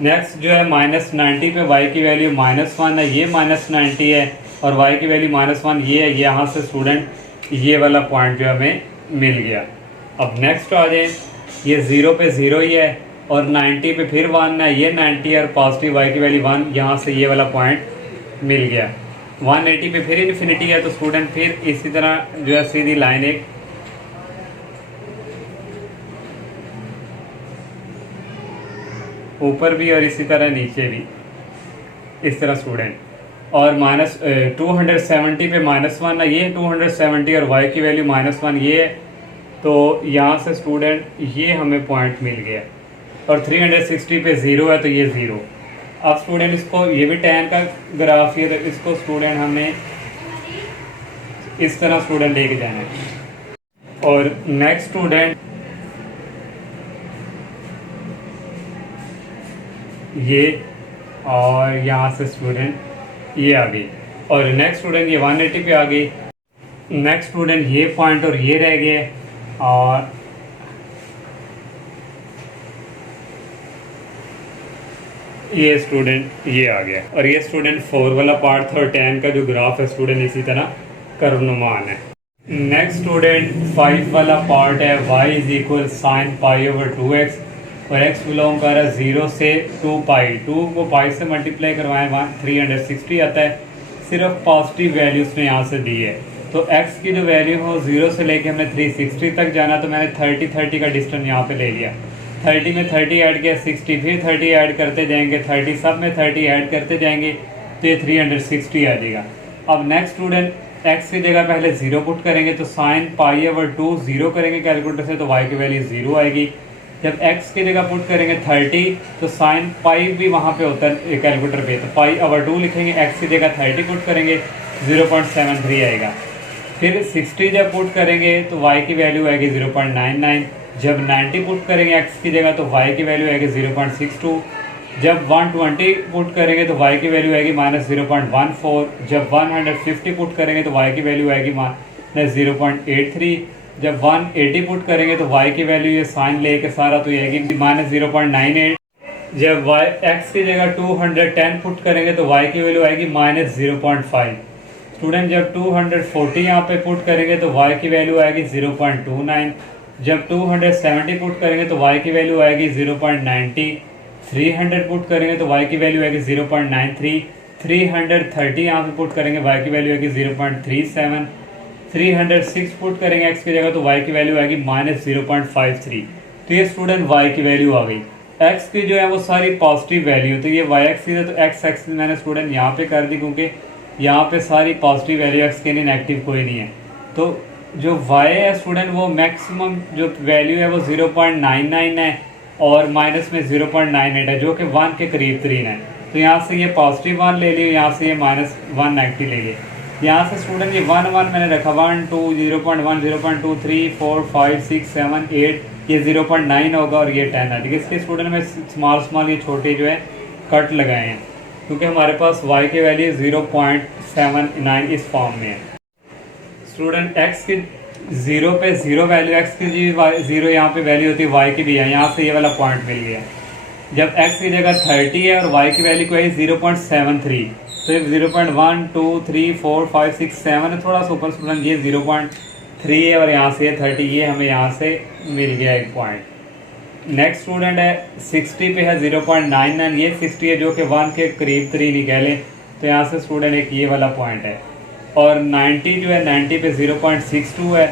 नेक्स्ट जो है -90 पे y की वैल्यू -1 है, ये -90 है और y की वैल्यू -1 ये है। यहाँ से स्टूडेंट ये वाला पॉइंट जो हमें मिल गया। अब नेक्स्ट आ जाए, ये 0 पे 0 ही है और 90 पे फिर 1 है, ये 90 और पॉजिटिव y की वैल्यू 1, यहाँ से ये वाला पॉइंट मिल गया। 180 पे फिर इन्फिनिटी है, तो स्टूडेंट फिर इसी तरह जो है सीधी लाइन एक ऊपर भी और इसी तरह नीचे भी, इस तरह स्टूडेंट। और -270 पे -1 है, ये 270 और y की वैल्यू -1 ये है, तो यहाँ से स्टूडेंट ये हमें पॉइंट मिल गया। और 360 पे 0 है, तो ये 0। अब स्टूडेंट इसको, ये भी tan का ग्राफ है, तो इसको स्टूडेंट हमने इस तरह स्टूडेंट लेके जाना है। और नेक्स्ट स्टूडेंट ये, और यहाँ से स्टूडेंट ये आ गई, और नेक्स्ट स्टूडेंट ये 180 पे आ गई। नेक्स्ट स्टूडेंट ये पॉइंट और ये रह गए, और ये स्टूडेंट ये आ गया। और ये स्टूडेंट 4 वाला पार्ट था और tan का जो ग्राफ है स्टूडेंट इसी तरह कर्वनुमान है। नेक्स्ट स्टूडेंट 5 वाला पार्ट है, y is equal sin π/2x और x बिलोंग कर रहा है 0 से 2π। 2 को पाई से मल्टीप्लाई करवाएं 360 आता है। सिर्फ पॉजिटिव वैल्यू उसने यहाँ से दी है, तो x की जो वैल्यू हो 0 से लेके हमने 360 तक जाना, तो मैंने 30 का डिस्टेंस यहाँ पे ले लिया। 30 में 30 ऐड किया 60, फिर 30 ऐड करते जाएंगे 30, सब में 30 ऐड करते जाएंगे, तो ये 360 आ जाएगा। अब नेक्स्ट स्टूडेंट एक्स की जगह पहले 0 पुट करेंगे तो साइन π/2 0 करेंगे कैलकुलेटर से तो वाई की वैल्यू 0 आएगी। जब x की जगह पुट करेंगे 30 तो साइन पाई भी वहाँ पे होता है कैलकुलेटर पे, तो π/2 लिखेंगे, x की जगह 30 पुट करेंगे 0.73 आएगा। फिर 60 जब पुट करेंगे तो y की वैल्यू आएगी 0.99। जब 90 पुट करेंगे x की जगह तो y की वैल्यू आएगी 0.62। जब 120 पुट करेंगे तो y की वैल्यू आएगी -0.14। जब 150 पुट करेंगे तो y की वैल्यू आएगी -0.83। जब 180 पुट करेंगे तो y की वैल्यू ये साइन लेके सारा तो ये आएगी -0.98। जब y x की जगह 210 पुट करेंगे तो y की वैल्यू आएगी -0.5। स्टूडेंट जब 240 यहाँ पे पुट करेंगे तो y की वैल्यू आएगी 0.29। जब 270 पुट करेंगे तो y की वैल्यू आएगी 0.90। 300 पुट करेंगे तो y की वैल्यू आएगी 0.93। 330 यहाँ पे पुट करेंगे y की वैल्यू आएगी 0.37। 306 पुट करेंगे x की जगह तो y की वैल्यू आएगी -0.53। तो ये स्टूडेंट y की वैल्यू आ गई। x की जो है वो सारी पॉजिटिव वैल्यू, तो ये y एक्सिस है तो x एक्सिस मैंने स्टूडेंट यहाँ पे कर दी क्योंकि यहाँ पे सारी पॉजिटिव वैल्यू x के लिए नेगेटिव कोई नहीं है। तो जो y है स्टूडेंट वो मैक्सिमम जो वैल्यू है वो 0.99 है और माइनस में 0.98 है जो कि 1 के करीब तरीन है। तो यहाँ से ये पॉजिटिव 1 ले लियो, यहाँ से ये -1 नेगेटिव ले लिए। यहाँ से स्टूडेंट ये 1 1 मैंने रखा 1 2 0.1 0.2 3 4 5 6 7 8, ये 0.9 होगा और ये 10 है। ठीक है, इसके स्टूडेंट में स्मॉल ये छोटे जो है कट लगाए हैं क्योंकि हमारे पास y की वैल्यू 0.79 इस फॉर्म में है। स्टूडेंट x की 0 पे 0 वैल्यू, x की जी 0 यहाँ पे वैल्यू होती है, y की भी है, यहाँ से ये वाला पॉइंट मिल गया। जब x की जगह 30 है और y की वैल्यू को है 0.73, तो 0.1 2 3 4 5 6 7 है, थोड़ा सा ऊपर स्टूडेंट ये 0.3 है और यहाँ से 30, ये हमें यहाँ से मिल गया एक पॉइंट। नेक्स्ट स्टूडेंट है 60 पे है 0.99, ये 60 है जो कि 1 के करीब तरीन निकालें, तो यहाँ से स्टूडेंट एक ये वाला पॉइंट है। और 90 जो है 90 पे 0.62 है,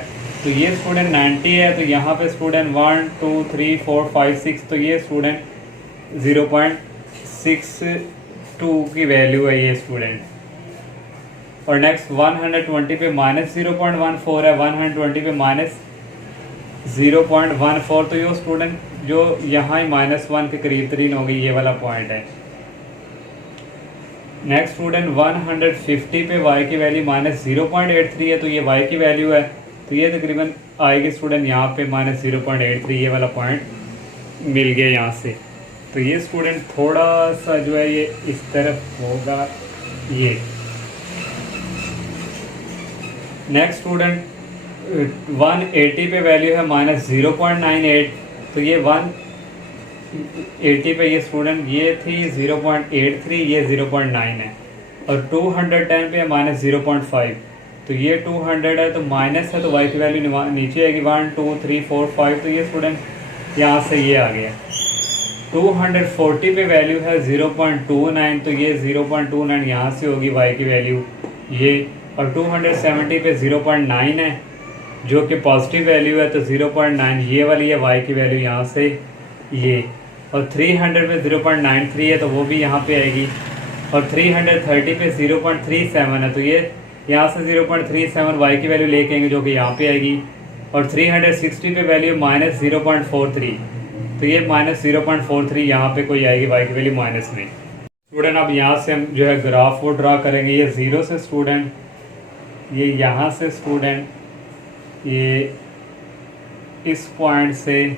तो ये स्टूडेंट 90 है, तो यहाँ पे स्टूडेंट 1 2 3 4 5 6, तो ये स्टूडेंट 0.62 की वैल्यू है ये स्टूडेंट। और नेक्स्ट 120 पे -0.14 है, 120 पे -0.14, तो ये स्टूडेंट जो यहाँ ही -1 के करीब तरीन होगी, ये वाला पॉइंट है। नेक्स्ट स्टूडेंट 150 पे y की वैल्यू -0.83 है, तो ये y की वैल्यू है, तो ये तकरीबन आएगी स्टूडेंट यहाँ पे -0.83, ये वाला पॉइंट मिल गया यहाँ से। तो ये स्टूडेंट थोड़ा सा जो है ये इस तरफ होगा ये। नेक्स्ट स्टूडेंट 180 पे वैल्यू है -0.98, तो ये 180 पे ये स्टूडेंट ये थी 0.83, ये 0.9 है। और 210 पे है -0.5, तो ये 200 है तो माइनस है, तो y की वैल्यू नीचे आएगी 1 2 3 4 5, तो ये स्टूडेंट यहाँ से ये आ गया। 240 पे वैल्यू है 0.29, तो ये 0.29 यहाँ से होगी y की वैल्यू ये। और 270 पे 0.9 है जो कि पॉजिटिव वैल्यू है, तो 0.9 ये वाली है y की वैल्यू यहाँ से ये। और 300 पे 0.93 है, तो वो भी यहाँ पे आएगी। और 330 पे 0.37 है, तो ये यहाँ से 0.37 y की वैल्यू लेके आएंगे जो कि यहाँ पे आएगी। और 360 पे वैल्यू -0.43, तो ये -0.43 यहाँ पे कोई आएगी y की वैल्यू माइनस में। स्टूडेंट अब यहाँ से हम जो है ग्राफ वो ड्रा करेंगे, ये 0 से स्टूडेंट, ये यहाँ से स्टूडेंट, ये इस पॉइंट से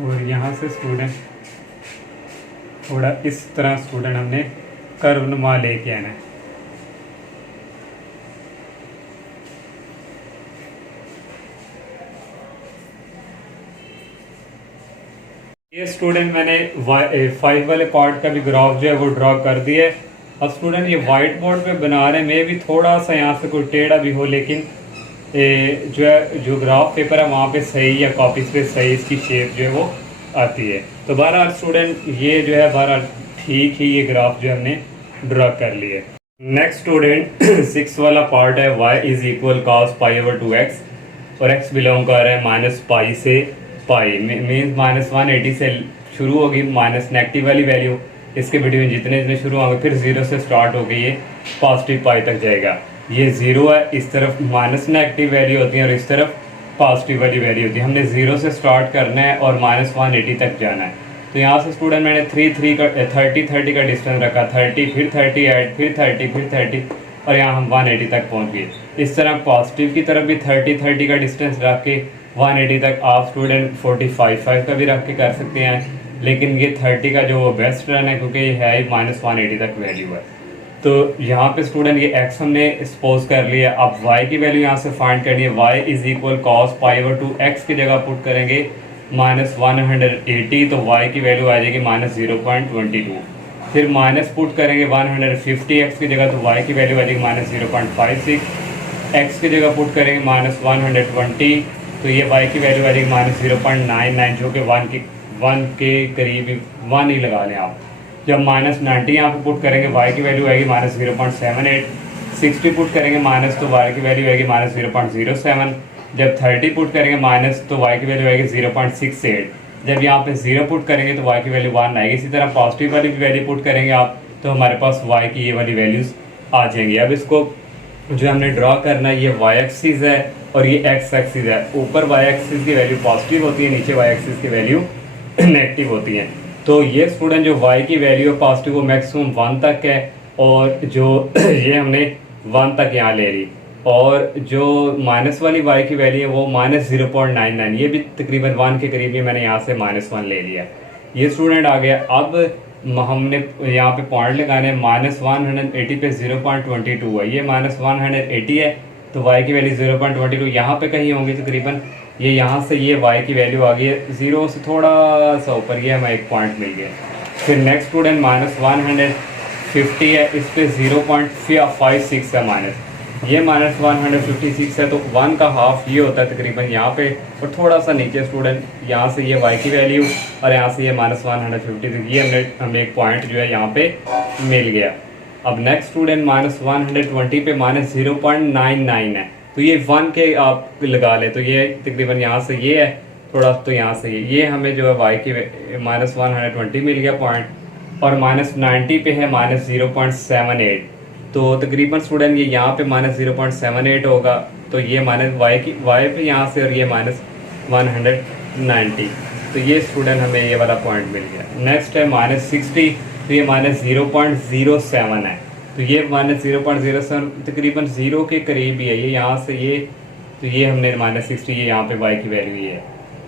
और यहाँ से स्टूडेंट थोड़ा इस तरह स्टूडेंट हमने कर्व नुमा लेके आना है। ये स्टूडेंट मैंने 5 वाले पार्ट का भी ग्राफ जो है वो ड्रॉ कर दिया है। अब स्टूडेंट ये वाइट बोर्ड पे बना रहे हैं, मे भी थोड़ा सा यहाँ से कोई टेढ़ा भी हो, लेकिन जो है जो ग्राफ पेपर है वहाँ पे सही या कॉपीज पे सही इसकी शेप जो है वो आती है। तो बहरहाल स्टूडेंट ये जो है बहरहाल ठीक ही ये ग्राफ जो हमने ड्रॉ कर लिए। नेक्स्ट स्टूडेंट 6 वाला पार्ट है y is equal cos pi over 2x और x बिलोंग कर रहा है माइनस पाई से पाई, मीन्स माइनस 180 से शुरू होगी माइनस नेगेटिव वाली वैल्यू, इसके बिटवीन जितने जितने शुरू होंगे फिर जीरो से स्टार्ट होगी, ये पॉजिटिव पाई तक जाएगा। ये जीरो है, इस तरफ माइनस नेगेटिव वैल्यू होती है और इस तरफ पॉजिटिव वाली वैल्यू होती है। हमने जीरो से स्टार्ट करना है और माइनस 180 तक जाना है। तो यहाँ से स्टूडेंट मैंने 30 का डिस्टेंस रखा, 30 फिर 30 ऐड फिर 30 फिर 30 और यहाँ हम 180 तक पहुँच गए। इस तरह पॉजिटिव की तरफ भी 30 का डिस्टेंस रख के 180 तक आप स्टूडेंट 45 का भी रख के कर सकते हैं, लेकिन ये 30 का जो बेस्ट रन है क्योंकि ये है ही माइनस 180 तक वैल्यू है। तो यहाँ पे स्टूडेंट ये x हमने सपोज कर लिया। अब y की वैल्यू यहाँ से फाइंड करनी है। y is equal cos pi over 2x की जगह पुट करेंगे माइनस 180, तो y की वैल्यू आ जाएगी माइनस 0.22। फिर माइनस पुट करेंगे 150 x की जगह, तो y की वैल्यू आ जाएगी माइनस 0.56। x की जगह पुट करेंगे माइनस 120, तो ये y की वैल्यू आ जाएगी माइनस 0.99, जो कि 1 के करीब 1 ही लगा लें आप। जब माइनस 90 यहाँ पे पुट करेंगे y की वैल्यू आएगी माइनस 0.78, 60 पुट करेंगे माइनस, तो y की वैल्यू आएगी माइनस 0.07। जब 30 पुट करेंगे माइनस, तो y की वैल्यू आएगी 0.68। जब यहाँ पे 0 पुट करेंगे तो y की वैल्यू 1 आएगी। इसी तरह पॉजिटिव वाली वैल्यू पुट करेंगे आप, तो हमारे पास y की ये वाली वैल्यूज़ आ जाएंगी। अब इसको जो हमने ड्रॉ करना है, ये y एक्सिस है और ये x एक्सिस है। ऊपर y एक्सिस की वैल्यू पॉजिटिव होती है, नीचे y एक्सिस की वैल्यू नेगेटिव होती है। तो ये स्टूडेंट जो y की वैल्यू है पॉजिटिव वो मैक्सिमम 1 तक है, और जो ये हमने 1 तक यहाँ ले ली, और जो माइनस वाली y की वैल्यू है वो माइनस 0.99, ये भी तकरीबन 1 के करीब ही मैंने यहाँ से माइनस 1 ले लिया। ये स्टूडेंट आ गया। अब हमने यहाँ पे पॉइंट लगाने, माइनस 180 पे 0.22 है, ये माइनस 180 है, तो y की वैल्यू 0.22 यहाँ पे कहीं होंगी तकरीबन। ये यहाँ से ये y की वैल्यू आ गई है ज़ीरो से थोड़ा सा ऊपर, ये हमें एक पॉइंट मिल गया। फिर नेक्स्ट स्टूडेंट माइनस 150 है, इस पर 0.56 है माइनस, ये माइनस 156 है, तो 1 का हाफ ये होता है तकरीबन यहाँ पे, और थोड़ा सा नीचे स्टूडेंट यहाँ से ये y की वैल्यू और यहाँ से ये माइनस 150, ये हमें एक पॉइंट जो है यहाँ पे मिल गया। अब नेक्स्ट स्टूडेंट माइनस 120 पे माइनस 0.99 है, तो ये 1 के आप लगा लें, तो ये तकरीबन यहाँ से ये है थोड़ा, तो यहाँ से ये हमें जो है y की माइनस 120 मिल गया पॉइंट, और माइनस 90 पे है माइनस 0.78, तो तकरीबन स्टूडेंट ये यहाँ पे माइनस 0.78 होगा, तो ये माइनस y पे यहाँ से, और ये माइनस 190, तो ये स्टूडेंट हमें ये वाला पॉइंट मिल गया। नेक्स्ट है माइनस 60, तो ये माइनस 0.07 है, तो ये माइनस 0.07 तकरीबन 0 के करीब ही है, ये यहाँ से ये, तो ये हमने माइनस 60, ये यहाँ पे y की वैल्यू ये है,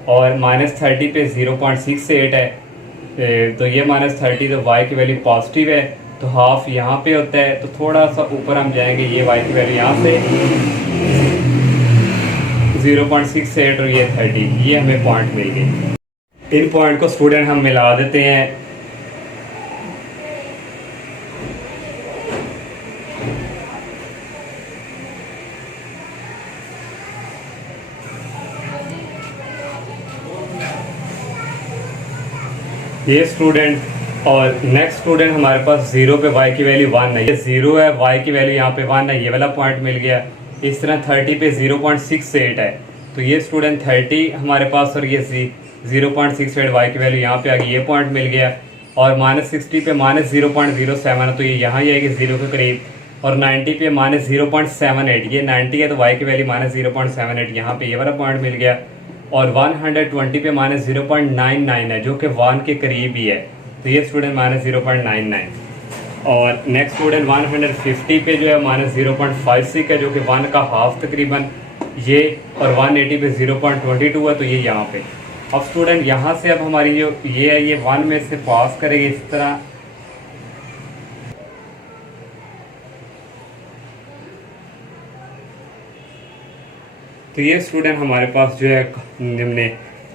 और माइनस 30 पे 0.68 है, तो ये माइनस 30, तो y की वैल्यू पॉजिटिव है, तो हाफ यहाँ पे होता है, तो थोड़ा सा ऊपर हम जाएंगे, ये y की वैल्यू यहाँ से 0.68 और ये 30, ये हमें पॉइंट मिल गए। इन पॉइंट को स्टूडेंट हम मिला देते हैं। ये स्टूडेंट और नेक्स्ट स्टूडेंट हमारे पास 0 पे y की वैल्यू 1 है, ये 0 है, y की वैल्यू यहाँ पे 1 है, ये वाला पॉइंट मिल गया। इस तरह 30 पे 0.68 है, तो ये स्टूडेंट 30 हमारे पास, और ये 0.68 y की वैल्यू यहाँ पे आ गई, ये पॉइंट मिल गया। और माइनस 60 पे माइनस 0.07 है, तो ये यहाँ ही आएगी 0 के करीब, और 90 पे माइनस 0.78, ये 90 है, तो y की वैल्यू माइनस 0.78, यहाँ पे ये वाला पॉइंट मिल गया। और 120 पे माइनस 0.99 है, जो कि 1 के करीब ही है, तो ये स्टूडेंट माइनस 0.99। और नेक्स्ट स्टूडेंट 150 पे जो है माइनस 0.56 है, जो कि 1 का हाफ तकरीबन ये, और 180 पे 0.22 है, तो ये यहाँ पे। अब स्टूडेंट यहाँ से अब हमारी जो ये है, ये 1 में से पास करेंगे इस तरह, तो ये स्टूडेंट हमारे पास जो है हमने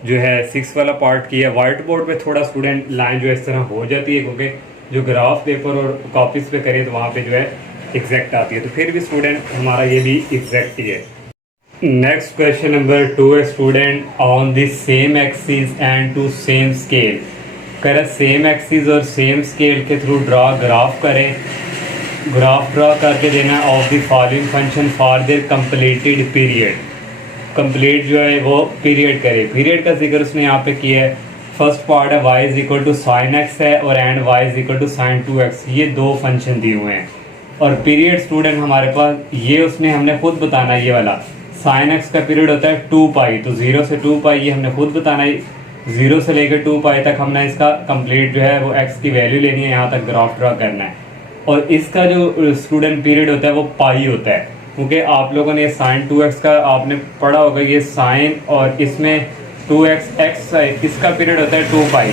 जो है 6 वाला पार्ट किया। वाइट बोर्ड पे थोड़ा स्टूडेंट लाइन जो है इस तरह हो जाती है, क्योंकि जो ग्राफ पेपर और कॉपीज़ पे करें तो वहाँ पे जो है एग्जैक्ट आती है, तो फिर भी स्टूडेंट हमारा ये भी एग्जैक्ट ही है। नेक्स्ट क्वेश्चन नंबर 2 है student, on the same axis and to same scale, करें सेम एक्सिस और सेम स्केल के थ्रू ड्रा ग्राफ करें ग्राफ ड्रा करके देना of the following function for their completed period. Complete जो है वो पीरियड करे, पीरियड का जिक्र उसने यहाँ पे किया है। फर्स्ट पार्ट है y is equal to sine x है और and y is equal to sine 2x, ये दो फंक्शन दिए हुए हैं। और पीरियड स्टूडेंट हमारे पास ये उसने हमने खुद बताना है, ये वाला साइन एक्स का पीरियड होता है 2 पाई, तो 0 से 2 पाई ये हमने खुद बताना है। 0 से लेकर 2 पाई तक हमने इसका कंप्लीट जो है वो x की वैल्यू लेनी है, यहाँ तक ग्राफ ड्रा करना है। और इसका जो स्टूडेंट पीरियड होता है वो पाई होता है, क्योंकि आप लोगों ने साइन 2x का आपने पढ़ा होगा, ये साइन और इसमें 2x x इसका पीरियड होता है 2 पाई।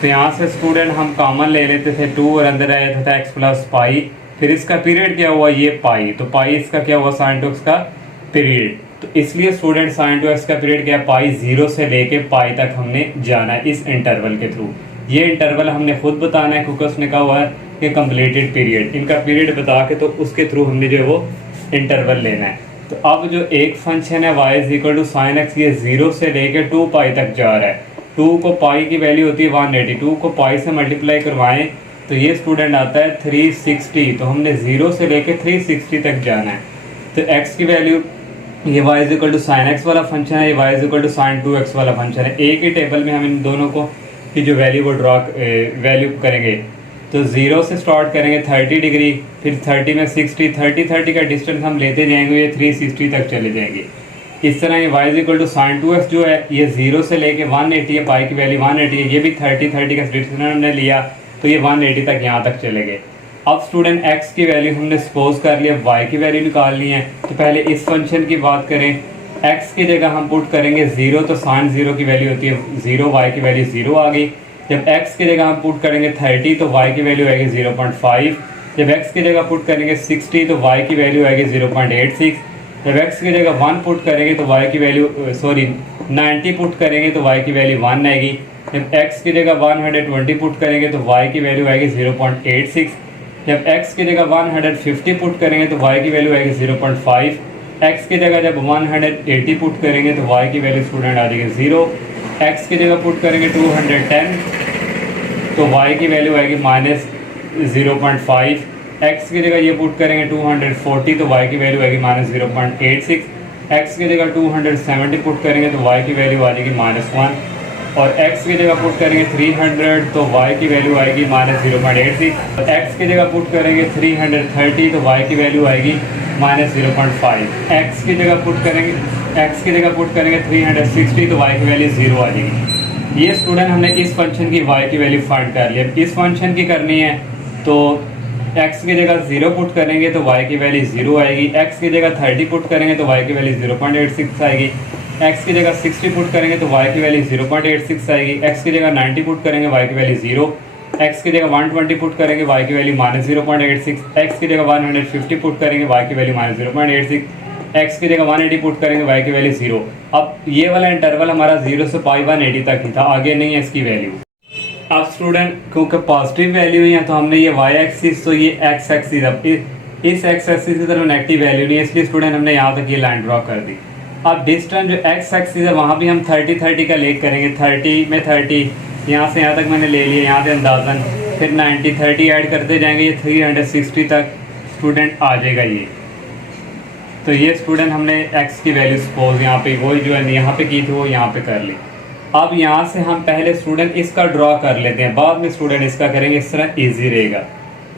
तो यहाँ से स्टूडेंट हम कॉमन ले लेते थे 2 और अंदर आया था x प्लस पाई, फिर इसका पीरियड क्या हुआ ये पाई, तो पाई इसका क्या हुआ साइन 2x का पीरियड। तो इसलिए स्टूडेंट साइन 2x का पीरियड क्या है पाई, 0 से लेके पाई तक हमने जाना है इस इंटरवल के थ्रू। ये इंटरवल हमने खुद बताना है क्योंकि उसने कहा हुआ है कि कंप्लीटेड पीरियड, इनका पीरियड बता के तो उसके थ्रू हमने जो है वो इंटरवल लेना है। तो अब जो एक फंक्शन है y is equal to sine x, ये 0 से लेकर 2 पाई तक जा रहा है। 2 को पाई की वैल्यू होती है 180, 2 को पाई से मल्टीप्लाई करवाएं तो ये स्टूडेंट आता है 360, तो हमने 0 से लेकर 360 तक जाना है। तो x की वैल्यू ये y is equal to sine x वाला फंक्शन है, ये y is equal to sine 2x वाला फंक्शन है। एक ही टेबल में हम इन दोनों को की जो वैल्यू वो ड्रॉ वैल्यू करेंगे। तो 0 से स्टार्ट करेंगे 30 डिग्री, फिर 30 में 60, 30 का डिस्टेंस हम लेते जाएंगे, ये 360 तक चले जाएंगे। इस तरह ये y is equal to sine 2x जो है ये 0 से लेके 180 है, पाई की वैल्यू 180 है, ये भी 30 का डिस्टेंस हमने लिया तो ये 180 तक यहाँ तक चले गए। अब स्टूडेंट x की वैल्यू हमने सपोज कर लिया, y की वैल्यू निकालनी है। तो पहले इस फंक्शन की बात करें, x की जगह हम पुट करेंगे 0, तो साइन 0 की वैल्यू होती है 0, y की वैल्यू 0 आ गई। जब x की जगह हम पुट करेंगे 30 तो y की वैल्यू आएगी 0.5। जब x की जगह पुट करेंगे 60 तो y की वैल्यू आएगी 0.86। जब x की जगह 1 पुट करेंगे तो y की वैल्यू 90 पुट करेंगे तो y की वैल्यू 1 आएगी। जब x की जगह 120 पुट करेंगे तो y की वैल्यू आएगी 0.86। जब x की जगह 150 पुट करेंगे तो y की वैल्यू आएगी 0.5। x की जगह जब 180 पुट करेंगे तो y की वैल्यू स्टूडेंट आ जाएगी 0। x की जगह पुट करेंगे 210 तो y की वैल्यू आएगी -0.5। x की जगह ये पुट करेंगे 240 तो y की वैल्यू आएगी -0.86। x की जगह 270 पुट करेंगे तो y की वैल्यू आ जाएगी -1। और x की जगह पुट करेंगे 300 तो y की वैल्यू आएगी -0.86। और x की जगह पुट करेंगे 330 तो y की वैल्यू आएगी -0.5। x की जगह पुट करेंगे 360 तो y की वैल्यू 0 आ जाएगी। ये स्टूडेंट हमने इस फंक्शन की y की वैल्यू फाइंड कर लिया। इस फंक्शन की करनी है तो x की जगह 0 पुट करेंगे तो y की वैल्यू 0 आएगी। x की जगह 30 पुट करेंगे तो y की वैल्यू 0.86 आएगी। x की जगह 60 पुट करेंगे तो y की वैल्यू 0.86 आएगी। x की जगह 90 पुट करेंगे y की वैल्यू 0। x की जगह 120 पुट करेंगे y की वैल्यू -0.86। x की जगह 150 पुट करेंगे y की वैल्यू -0.86। x की जगह 180 पुट करेंगे y की वैल्यू 0। अब ये वाला इंटरवल हमारा 0 से पाई 180 तक ही था, आगे नहीं है इसकी वैल्यू। अब स्टूडेंट क्योंकि पॉजिटिव वैल्यू है तो हमने ये y एक्सिस तो ये x एक्सिस, अब इस x एक्सिस की तरफ नेगेटिव वैल्यू नहीं है, इसलिए स्टूडेंट हमने यहाँ तक ये लाइन ड्रॉ कर दी। अब डिस्टेंस जो x एक्सिस है वहाँ भी हम 30 का लेक करेंगे। 30 में 30 यहाँ से यहाँ तक मैंने ले लिया, यहाँ से अंदाजन फिर 90 30 ऐड करते जाएंगे, ये 360 तक स्टूडेंट आ जाएगा ये। तो ये स्टूडेंट हमने x की वैल्यू सपोज यहाँ पे वही जो है यहाँ पे की थी वो यहाँ पे कर ली। अब यहाँ से हम पहले स्टूडेंट इसका ड्रॉ कर लेते हैं, बाद में स्टूडेंट इसका करेंगे, इस तरह ईजी रहेगा।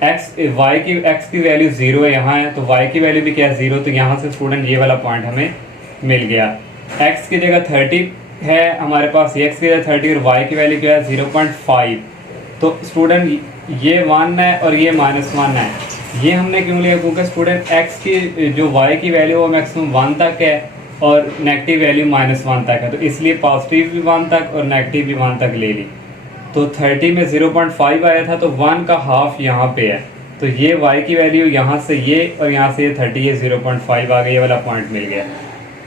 x की वैल्यू 0 है यहाँ है तो y की वैल्यू भी क्या है 0, तो यहाँ से स्टूडेंट ये वाला पॉइंट हमें मिल गया। x की जगह 30 है हमारे पास, x की जगह 30 और y की वैल्यू क्या है 0.5। तो स्टूडेंट ये 1 है और ये -1 है। ये हमने क्यों लिया क्योंकि स्टूडेंट x की जो y की वैल्यू वो मैक्सिमम 1 तक है और नेगेटिव वैल्यू -1 तक है, तो इसलिए पॉजिटिव भी 1 तक और नेगेटिव भी 1 तक ले ली। तो 30 में 0.5 आया था तो 1 का हाफ यहाँ पे है, तो ये y की वैल्यू यहाँ से ये और यहाँ से ये 30 ये 0.5 आ गया, ये वाला पॉइंट मिल गया।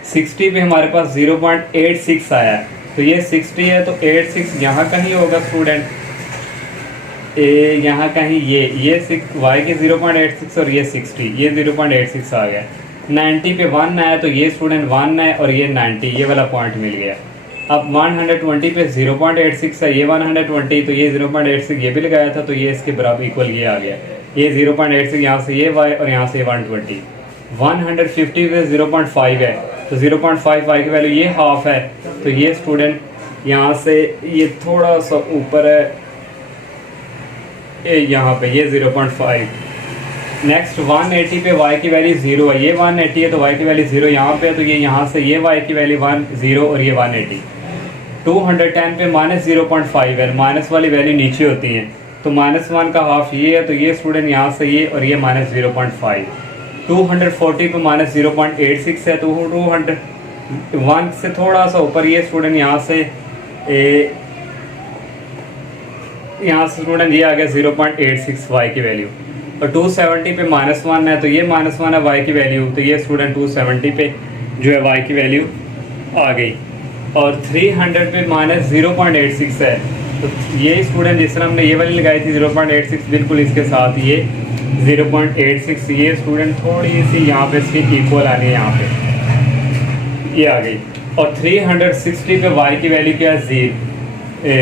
60 पे हमारे पास 0.86 आया है, तो ये 60 है तो 86 यहाँ कहीं होगा स्टूडेंट, यहाँ कहीं ये y के 0.86 और ये 60 ये 0.86 आ गया। 90 पे 1 आया तो ये स्टूडेंट 1 है और ये 90 ये वाला पॉइंट मिल गया। अब 120 पे 0.86 है, ये 120 तो ये 0.86 ये भी लगाया था तो ये इसके बराबर इक्वल ये आ गया। ये 0.86 यहाँ से ये y और यहाँ से 120, 150 पे 0.5 है तो 0.5 y की वैल्यू ये हाफ है। तो ये स्टूडेंट यहाँ से ये थोड़ा सा ऊपर है, ये यहाँ पे ये 0.5। नेक्स्ट 180 पे y की वैल्यू 0 है, ये 180 है तो y की वैल्यू 0 यहाँ पे है, तो ये यहाँ से ये y की वैल्यू 1 0 और ये 180। 210 पे -0.5 है, माइनस वाली वैल्यू नीचे होती है तो -1 का हाफ ये है, तो ये स्टूडेंट यहाँ से ये और ये -0.5। 240 पे -0.86 है तो 201 से थोड़ा सा ऊपर ये स्टूडेंट यहाँ से स्टूडेंट ये आ गया 0.86 y की वैल्यू। और 270 पे -1 है तो ये -1 है y की वैल्यू, तो ये स्टूडेंट 270 पे जो है y की वैल्यू आ गई। और 300 पे -0.86 है तो ये स्टूडेंट जिस तरह हमने ये वाली लगाई थी 0.86, बिल्कुल इसके साथ ये 0.86 ये स्टूडेंट थोड़ी सी यहाँ पे इसकी इक्वल आनी है, यहाँ पे ये आ गई। और 360 पे y की वैल्यू क्या है,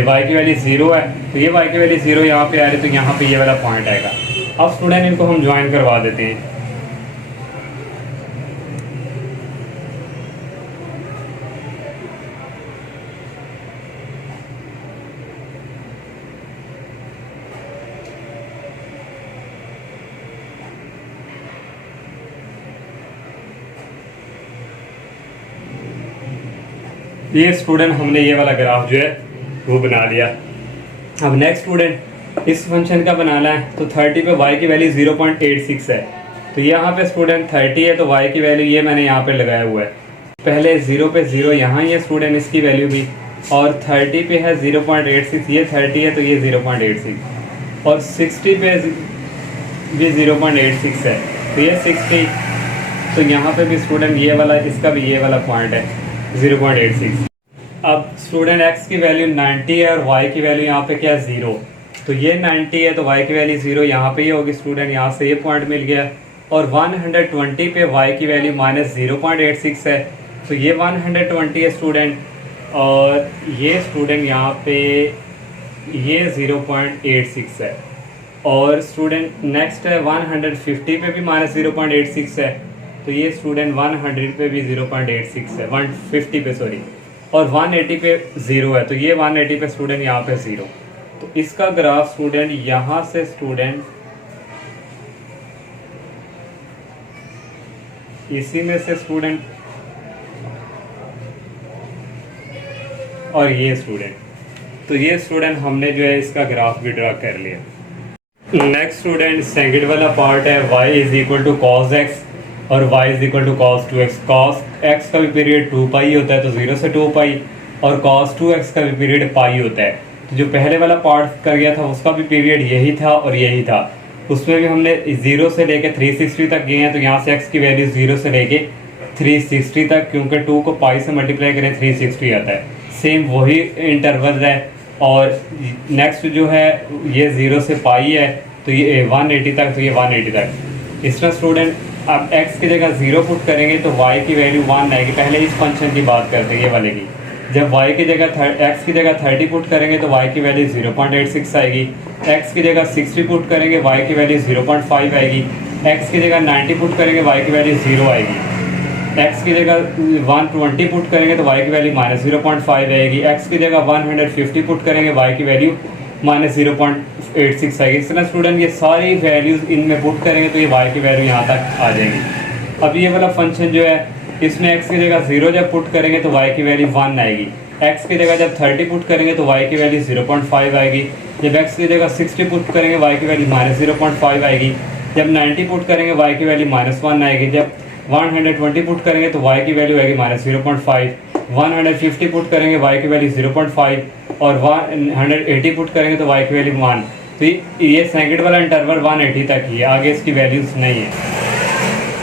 y की वैल्यू 0 है तो ये y की वैल्यू 0 यहाँ पे आ रही है, तो यहाँ पे ये वाला पॉइंट आएगा। अब स्टूडेंट इनको हम ज्वाइन करवा देते हैं। ये स्टूडेंट हमने ये वाला ग्राफ जो है वो बना लिया। अब नेक्स्ट स्टूडेंट इस फंक्शन का बनाना है तो 30 पे y की वैल्यू 0.86 है, तो यहाँ पे स्टूडेंट 30 है तो y की वैल्यू ये मैंने यहाँ पे लगाया हुआ है। पहले 0 पे 0 यहाँ ये स्टूडेंट इसकी वैल्यू भी, और 30 पे है 0.86, ये 30 है तो ये 0.86, और 60 पे भी 0.86 है तो ये 60, तो यहाँ पे भी स्टूडेंट ये वाला इसका भी ये वाला पॉइंट है 0.86। अब स्टूडेंट x की वैल्यू 90 है और y की वैल्यू यहाँ पे क्या है 0, तो ये 90 है तो y की वैल्यू 0 यहाँ पे ही होगी स्टूडेंट, यहाँ से ये पॉइंट मिल गया। और 120 पे y की वैल्यू -0.86 है तो ये 120 है स्टूडेंट, और ये स्टूडेंट यहाँ पे ये 0.86 है। और स्टूडेंट नेक्स्ट है 150 पे भी -0.86 है तो ये स्टूडेंट 100 पे भी 0.86 है, 150 पे सॉरी, और 180 पे 0 है तो ये 180 पे स्टूडेंट यहाँ पे 0। तो इसका ग्राफ स्टूडेंट यहाँ से स्टूडेंट इसी में से स्टूडेंट और ये स्टूडेंट, तो ये स्टूडेंट हमने जो है इसका ग्राफ भी ड्रा कर लिया। नेक्स्ट स्टूडेंट सेकंड वाला पार्ट है y is equal to cos x और y is equal to cos 2x। cos x का भी पीरियड 2 पाई होता है तो 0 से 2 पाई, और cos 2x का भी पीरियड पाई होता है। तो जो पहले वाला पार्ट कर गया था उसका भी पीरियड यही था और यही था, उसमें भी हमने 0 से लेके 360 तक गए हैं, तो यहाँ से x की वैल्यू 0 से लेके 360 तक, क्योंकि 2 को पाई से मल्टीप्लाई करें 360 आता है, सेम वही इंटरवल है। और नेक्स्ट जो है ये 0 से पाई है तो ये 180 तक, तो ये 180 तक। इस तरह स्टूडेंट अब x की जगह 0 पुट करेंगे तो y की वैल्यू 1 आएगी। पहले इस फंक्शन की बात करते हैं ये वाले की, जब y की जगह x की जगह 30 पुट करेंगे तो y की वैल्यू 0.86 आएगी। x की जगह 60 पुट करेंगे y की वैल्यू 0.5 आएगी। x की जगह 90 पुट करेंगे y की वैल्यू 0 आएगी। x की जगह 120 पुट करेंगे तो y की वैल्यू -0.5 आएगी। x की जगह 150 पुट करेंगे y की वैल्यू -0.86 आएगी। इस तरह स्टूडेंट ये सारी वैल्यूज़ इनमें पुट करेंगे तो ये y की वैल्यू यहाँ तक आ जाएगी। अब ये वाला फंक्शन जो है इसमें x की जगह 0 जब पुट करेंगे तो y की वैल्यू 1 आएगी। x की जगह जब 30 पुट करेंगे तो y की वैल्यू 0.5 आएगी। जब x की जगह 60 पुट करेंगे y की वैल्यू -0.5 आएगी। जब 90 पुट करेंगे y की वैल्यू -1 आएगी। जब 120 पुट करेंगे तो y की वैल्यू आएगी -0.5। 150 पुट करेंगे y की वैल्यू 0.5 और 180 पुट करेंगे तो y की वैल्यू 1। तो ये सेकंड वाला इंटरवल 180 तक ही है, आगे इसकी वैल्यूज नहीं है।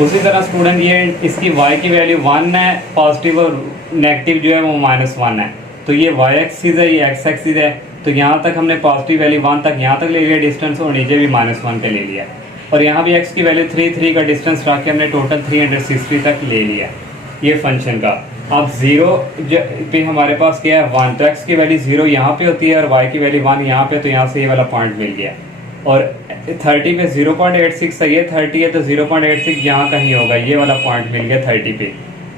उसी तरह स्टूडेंट ये इसकी y की वैल्यू 1 है, पॉजिटिव और नेगेटिव जो है वो -1 है। तो ये y एक्सिस है, ये x एक्सिस है। तो यहाँ तक हमने पॉजिटिव वैल्यू 1 तक यहाँ तक ले लिया डिस्टेंस, और नीचे भी -1 पे ले लिया। और यहाँ भी x की वैल्यू 3 का डिस्टेंस रख के हमने टोटल 360 तक ले लिया ये फंक्शन का। अब 0 पे हमारे पास क्या है 1, तो x की वैल्यू 0 यहाँ पे होती है और y की वैल्यू 1 यहाँ पे, तो यहाँ से ये वाला पॉइंट मिल गया। और 30 पे 0.86 है, ये 30 है तो 0.86 यहाँ कहीं होगा, ये वाला पॉइंट मिल गया 30 पे।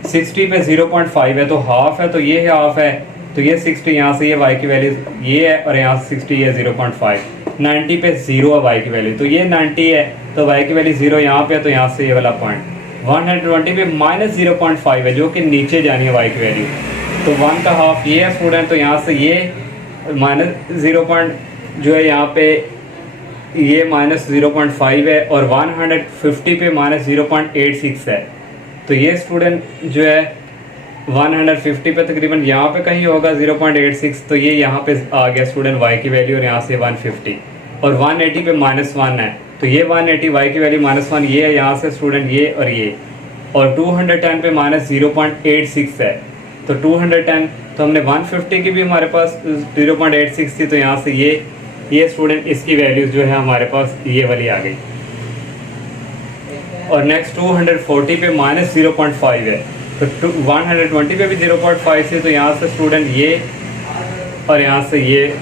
60 पे 0.5 है तो हाफ है, तो ये हाफ है, तो ये 60 यहाँ से ये y की वैल्यू ये है, और यहाँ से 60 है 0.5। 90 पे 0 है y की वैल्यू, तो ये 90 है तो y की वैल्यू 0 यहाँ पे है, तो यहाँ से ये वाला पॉइंट। 120 पे माइनस 0.5 है जो कि नीचे जानी है y की वैल्यू, तो 1 का हाफ ये है स्टूडेंट, तो यहाँ से ये माइनस 0 जो है यहाँ पे ये माइनस 0.5 है, और 150 पे माइनस 0.86 है, तो ये स्टूडेंट जो है 150 पे तकरीबन यहाँ पे कहीं होगा 0.86, तो ये यहाँ पे आ गया स्टूडेंट y की वैल्यू, और यहाँ से 150, और 180 पे -1 है, तो ये 180 y की वैल्यू -1 ये है यहाँ से स्टूडेंट, ये और ये, और 210 पे माइनस 0.86 है, तो 210 तो हमने 150 की भी हमारे पास 0.86 थी, तो यहाँ से ये स्टूडेंट इसकी वैल्यूज जो है हमारे पास ये वाली आ गई। और नेक्स्ट 240 पे माइनस 0.5 है, तो 120 पे भी 0.5 से, तो यहाँ से स्टूडेंट ये और यहाँ से ये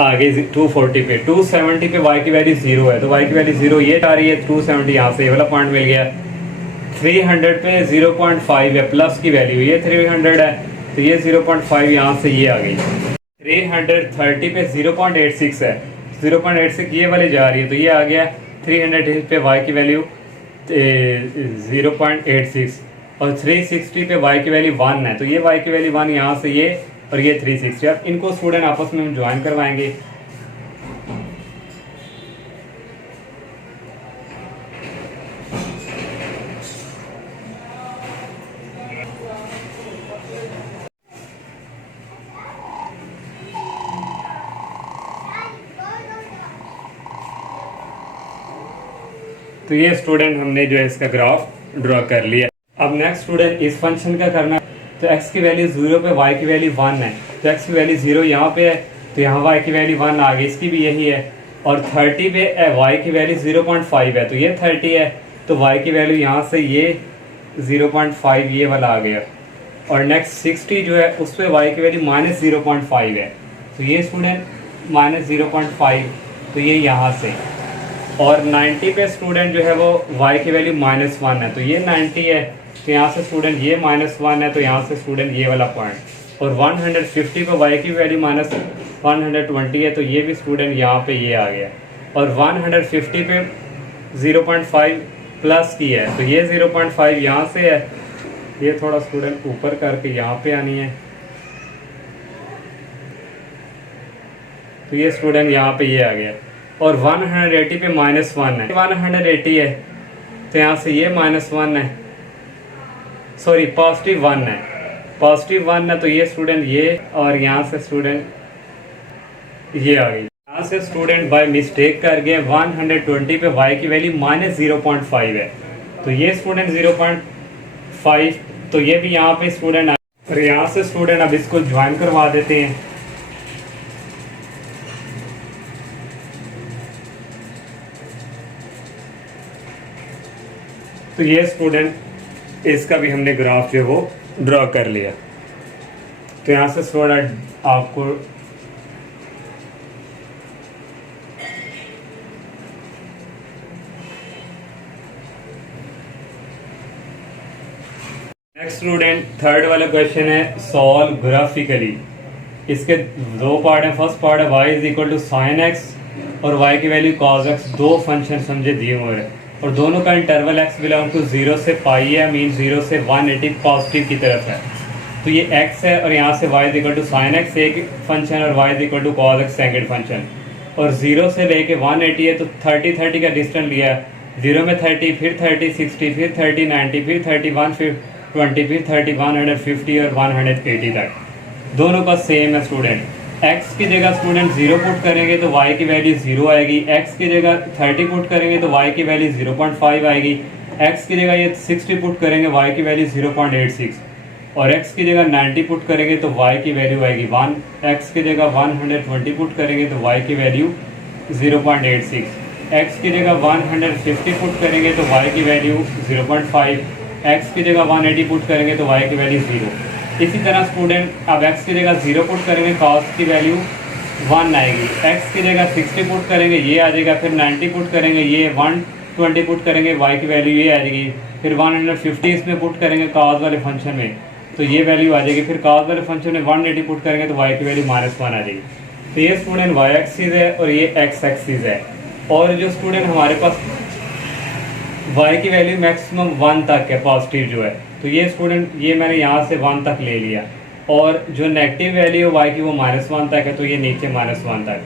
आगे 240 पे 270 पे y की वैल्यू 0 है, तो y की वैल्यू 0 ये आ रही है, 270 यहाँ से ये वाला पॉइंट मिल गया। 300 पे 0.5 है, प्लस की वैल्यू ये 300 है, तो ये 0.5 यहाँ से ये आ गई। 330 पे 0.86 है, 0.86 ये वाली जा रही है, तो ये आ गया 300 पे y की वैल्यू 0.86, और 360 पे y की वैल्यू 1 है, तो ये y की वैल्यू 1 यहाँ से ये, और ये 360। अब इनको स्टूडेंट आपस में हम ज्वाइन करवाएंगे। तो ये स्टूडेंट हमने जो है इसका ग्राफ ड्रॉ कर लिया। अब नेक्स्ट स्टूडेंट इस फंक्शन का करना, तो x की वैल्यू 0 पे y की वैल्यू 1 है, तो x की वैल्यू 0 यहाँ पे है, तो यहाँ y की वैल्यू 1 आ गई, इसकी भी यही है। और 30 पे y की वैल्यू 0.5 है, तो ये 30 है, तो y की वैल्यू यहाँ से ये 0.5 ये वाला आ गया। और नेक्स्ट 60 जो है उस पर y की वैल्यू माइनस 0.5 है, तो ये स्टूडेंट माइनस 0.5, तो ये यहाँ से। और 90 पे स्टूडेंट जो है वो y की वैल्यू -1 है, तो ये 90 है, तो यहाँ से स्टूडेंट ये -1 है, तो यहाँ से स्टूडेंट ये वाला पॉइंट। और 150 पे y की वैल्यू -120 है, तो ये भी स्टूडेंट यहाँ पे ये आ गया। और 150 पे 0.5 प्लस की है, तो ये 0.5 यहाँ से है, ये थोड़ा स्टूडेंट ऊपर करके यहाँ पे आनी है, तो ये स्टूडेंट यहाँ पे ये आ गया। और 180 पे -1 है, 180 है, तो यहाँ से ये -1 है, सॉरी पॉजिटिव 1 है, पॉजिटिव 1 है, तो ये स्टूडेंट ये, और यहाँ से स्टूडेंट ये आ गई। यहाँ से स्टूडेंट बाय मिस्टेक कर गए 120 पे y की वैल्यू -0.5 है, तो ये स्टूडेंट 0.5, तो ये भी यहाँ पे स्टूडेंट, और यहाँ से स्टूडेंट अब इसको ज्वाइन करवा देते हैं। तो ये स्टूडेंट इसका भी हमने ग्राफ जो है वो ड्रॉ कर लिया। तो यहाँ से स्टूडेंट आपको नेक्स्ट स्टूडेंट थर्ड वाला क्वेश्चन है सॉल्व ग्राफिकली। इसके दो पार्ट हैं। फर्स्ट पार्ट है y is equal to sine x और y की वैल्यू कॉस एक्स, दो फंक्शन समझे दिए हुए हैं और दोनों का इंटरवल x बिलोंग टू 0 से पाई है, मीन 0 से 180 पॉजिटिव की तरफ है। तो ये x है और यहाँ से y is equal to sine x एक फंक्शन और y is equal to cos x second function, और 0 से लेके 180 है तो 30 का डिस्टेंस लिया है। 0 में 30, फिर 30 60, फिर 30 90, फिर 30 120, फिर 30 150 और 180 तक दोनों का सेम है स्टूडेंट। x की जगह स्टूडेंट 0 पुट करेंगे तो y की वैल्यू 0 आएगी, x की जगह 30 पुट करेंगे तो y की वैल्यू 0.5 आएगी, x की जगह ये 60 पुट करेंगे y की वैल्यू 0.86, और x की जगह 90 पुट करेंगे तो y की वैल्यू आएगी 1, x की जगह 120 पुट करेंगे तो y की वैल्यू 0.86, x की जगह 150 पुट करेंगे तो y की वैल्यू 0.5, x की जगह 180 पुट करेंगे तो y की वैल्यू 0। इसी तरह स्टूडेंट अब x की जगह 0 पुट करेंगे cos की वैल्यू 1 आएगी। x की जगह 60 पुट करेंगे, ये आ जाएगा। फिर 90 पुट करेंगे, ये 120 पुट करेंगे, y की वैल्यू ये आ जाएगी। फिर 150 इसमें पुट करेंगे cos वाले फंक्शन में, तो ये वैल्यू आ जाएगी। फिर cos वाले फंक्शन में 180 पुट करेंगे तो y की वैल्यू -1 आ जाएगी। तो ये स्टूडेंट y एक्सिस है और ये x एक्सिस है। और जो स्टूडेंट हमारे पास y की वैल्यू मैक्सिमम 1 तक है पॉजिटिव जो है, तो ये स्टूडेंट ये मैंने यहाँ से 1 तक ले लिया। और जो नेगेटिव वैल्यू है y की वो -1 तक है, तो ये नीचे -1 तक।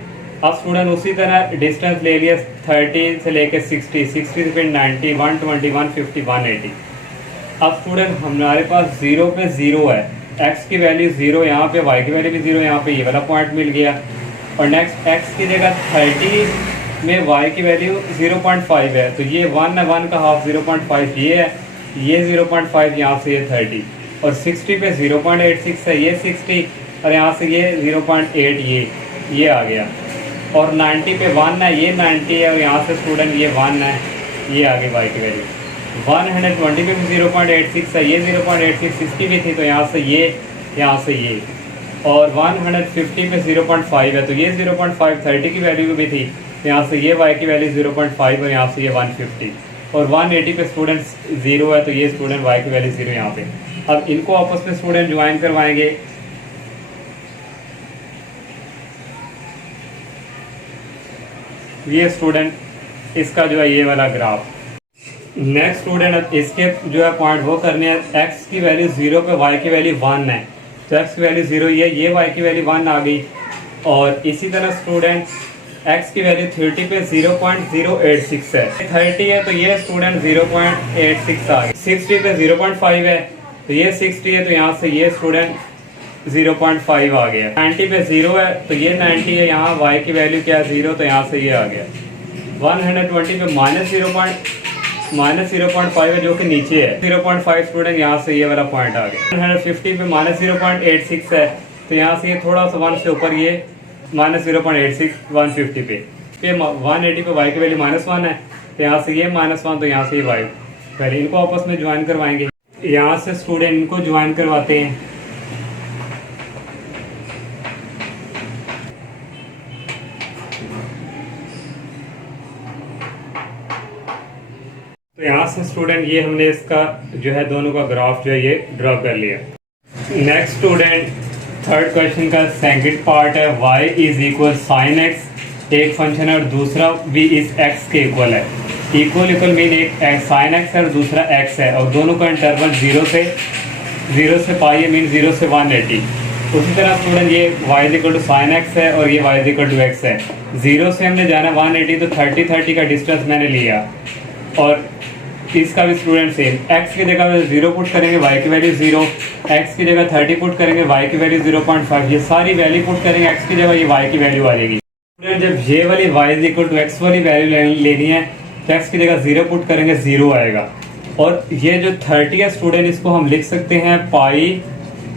अब स्टूडेंट उसी तरह डिस्टेंस ले लिया 30 से लेके 60, 60 से फिर 90, 120, 150, 180। अब स्टूडेंट हमारे पास 0 पे 0 है, x की वैल्यू 0 यहाँ पे, y की वैल्यू भी 0 यहाँ पे, ये वाला पॉइंट मिल गया। और नेक्स्ट x की जगह 30 में y की वैल्यू 0.5 है, तो ये 1 है, 1 का हाफ 0.5 ये है, ये 0.5 यहाँ से ये 30। और 60 पे 0.86 है, ये 60 और यहाँ से ये 0.8 ये आ गया। और 90 पे 1 है, ये 90 है और यहाँ से स्टूडेंट ये 1 है, ये आ गई y की वैल्यू। 120 पे भी 0.86 है, ये 0.86 60 भी थी, तो यहाँ से ये। और 150 पे 0.5 है, तो ये 0.5 30 की वैल्यू भी थी, यहाँ से ये y की वैल्यू 0.5 और यहाँ से ये 150। और 180 पे स्टूडेंट 0 है, तो ये स्टूडेंट y की वैल्यू 0 यहाँ पे। अब इनको आपस में स्टूडेंट ज्वाइन करवाएंगे। ये स्टूडेंट इसका जो है ये वाला ग्राफ। नेक्स्ट स्टूडेंट इसके जो है पॉइंट वो करने हैं। x की वैल्यू 0 पे y की वैल्यू 1 है, तो x की वैल्यू 0 ये y की वैल्यू 1 आ गई। और इसी तरह स्टूडेंट x की वैल्यू 30 पे 0.086 है, 30 है तो ये स्टूडेंट 0.86 आ गई। 60 पे 0.5 है, तो ये 60 है, तो यहाँ से ये स्टूडेंट 0.5 आ गया। 90 पे 0 है, तो ये 90 है, यहाँ y की वैल्यू क्या है 0, तो यहाँ से ये आ गया। 120 पे -0.5 है जो कि नीचे है, 0.5 स्टूडेंट यहाँ से ये वाला पॉइंट आ गया। 150 पे -0.86 है, तो यहाँ से ये थोड़ा सा 1 से ऊपर ये -0.86 150 पे 180 पे y की वैल्यू -1 है, तो यहाँ से ये -1, तो यहाँ से ये y। पहले इनको आपस में ज्वाइन करवाएंगे। यहाँ से स्टूडेंट इनको ज्वाइन करवाते हैं। तो यहाँ से स्टूडेंट ये हमने इसका जो है दोनों का ग्राफ जो है ये ड्रॉ कर लिया। नेक्स्ट स्टूडेंट थर्ड क्वेश्चन का सेकंड पार्ट है, y is equal sine x एक फंक्शन है और दूसरा भी इस x के इक्वल है। इक्वल मीन एक साइन x है और दूसरा x है, और दोनों का इंटरवल 0 से पाई है, मीन 0 से 180। उसी तरह स्टूडेंट ये y is equal to sine x है और ये y is equal to x है। 0 से हमने जाना 180, तो 30 का डिस्टेंस मैंने लिया। और इसका भी स्टूडेंट सेम, x की जगह 0 पुट करेंगे, y की वैल्यू 0, x की जगह 30 पुट करेंगे, y की वैल्यू 0.5, ये सारी वैल्यू पुट करेंगे x की जगह, ये y की वैल्यू आ जाएगी। स्टूडेंट जब ये वाली y is equal to x वाली वैल्यू लेनी है, तो x की जगह 0 पुट करेंगे, 0 आएगा। और ये जो 30 है स्टूडेंट, इसको हम लिख सकते हैं पाई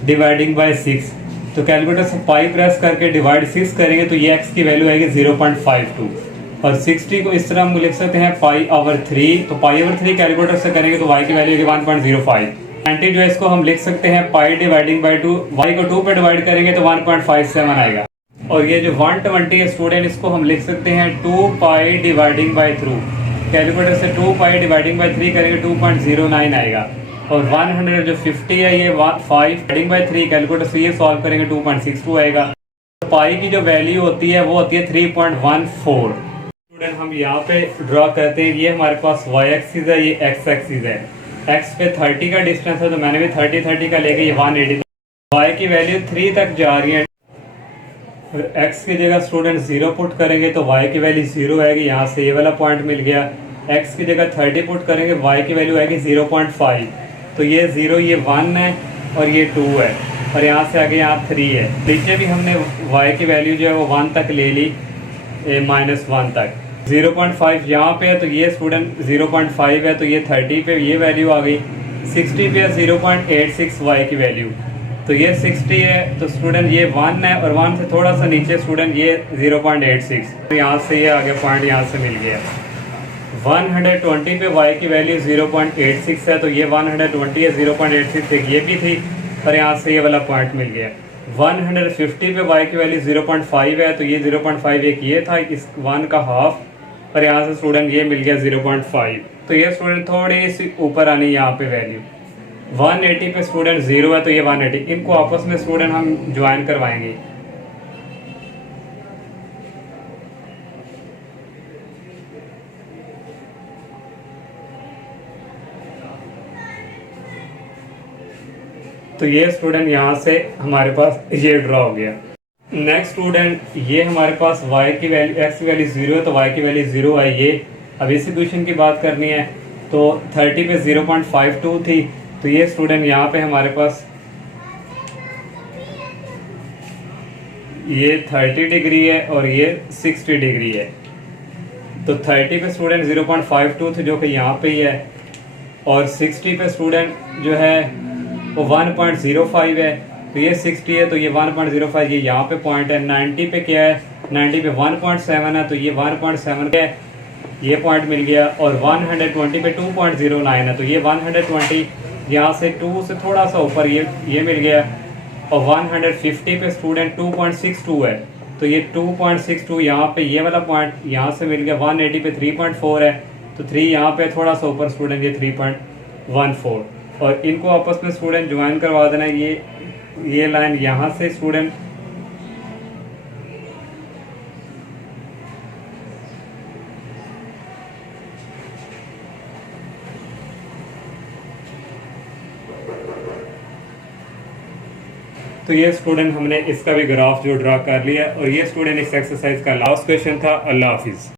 डिवाइडिंग बाय 6। तो कैलकुलेटर से पाई प्रेस करके डिवाइड 6 करेंगे, तो ये x की वैल्यू आएगी 0.52। और 60 को इस तरह हम लिख सकते हैं π/3, तो π/3 कैलकुलेटर से करेंगे तो y की वैल्यू होगी 1.05। 90 जो है इसको हम लिख सकते हैं पाई डिवाइडिंग बाय 2, y को 2 पे डिवाइड करेंगे तो 1.57 आएगा। और ये जो 120 है स्टूडेंट, इसको हम लिख सकते हैं 2 पाई डिवाइडिंग बाय 3, कैलकुलेटर से 2 पाई डिवाइडिंग बाय 3 करेंगे 2.09 आएगा। और 100 जो 50 है ये 5 डिवाइडिंग बाय 3, कैलकुलेटर से ये सॉल्व करेंगे 2.62 आएगा। तो पाई की जो वैल्यू होती है वो होती है 3.14। स्टूडेंट हम यहाँ पे ड्रॉ करते हैं, ये हमारे पास y एक्सिस है, ये x एक्सिस है। x पे 30 का डिस्टेंस है, तो मैंने भी 30 का लेके ये 180, y की वैल्यू 3 तक जा रही है। और x की जगह स्टूडेंट 0 पुट करेंगे तो y की वैल्यू 0 आएगी, यहाँ से ये वाला पॉइंट मिल गया। x की जगह 30 पुट करेंगे, y की वैल्यू आएगी 0.5, तो ये 0, ये 1 है और ये 2 है, और यहाँ से आगे यहाँ 3 है। नीचे भी हमने y की वैल्यू जो है वो 1 तक ले ली, -1 तक। 0.5 यहाँ पे है, तो ये स्टूडेंट 0.5 है, तो ये 30 पे ये वैल्यू आ गई। 60 पे 0.86 y की वैल्यू, तो ये 60 है, तो स्टूडेंट ये 1 है, और 1 से थोड़ा सा नीचे स्टूडेंट ये 0.86, तो यहाँ से ये आगे पॉइंट यहाँ से मिल गया। 120 पे y की वैल्यू 0.86 है, तो ये 120 है, 0.86 ये भी थी, और यहाँ से ये वाला पॉइंट मिल गया। 150 पे y की वैल्यू 0.5 है, तो ये 0.5 एक ये था, इस 1 का हाफ, और यहाँ से स्टूडेंट ये मिल गया 0.5। तो ये स्टूडेंट थोड़ी सी ऊपर आनी यहाँ पे वैल्यू 180 पे स्टूडेंट 0 है, तो ये 180, इनको आपस में स्टूडेंट हम ज्वाइन करवाएंगे। तो ये स्टूडेंट यहाँ से हमारे पास ये ड्रॉ हो गया। नेक्स्ट स्टूडेंट, ये हमारे पास y की वैल्यू x की वैल्यू 0 है, तो y की वैल्यू 0 है। ये अब इस इक्वेशन की बात करनी है, तो 30 पे 0.52 थी, तो ये स्टूडेंट यहाँ पे हमारे पास ये 30 डिग्री है और ये 60 डिग्री है। तो 30 पे स्टूडेंट 0.52 थे जो कि यहाँ पे ही है, और 60 पे स्टूडेंट जो है वो 1.05 है, तो ये 60 है, तो ये 1.05, ये यहाँ पे पॉइंट है। 90 पे क्या है, 90 पे 1.7 है, तो ये 1.7 है, ये पॉइंट मिल गया। और 120 पे 2.09 है, तो ये 120 यहाँ से 2 से थोड़ा सा ऊपर ये मिल गया। और 150 पे स्टूडेंट 2.62 है, तो ये 2.62 यहाँ पे ये वाला पॉइंट यहाँ से मिल गया। 180 पे 3.4 है, तो 3 यहाँ पे थोड़ा सा ऊपर स्टूडेंट ये 3.14, और इनको आपस में स्टूडेंट ज्वाइन करवा देना। ये लाइन यहाँ से स्टूडेंट तो ये स्टूडेंट हमने इसका भी ग्राफ जो ड्रा कर लिया, और ये स्टूडेंट इस एक्सरसाइज का लास्ट क्वेश्चन था। अल्लाह हाफिज़।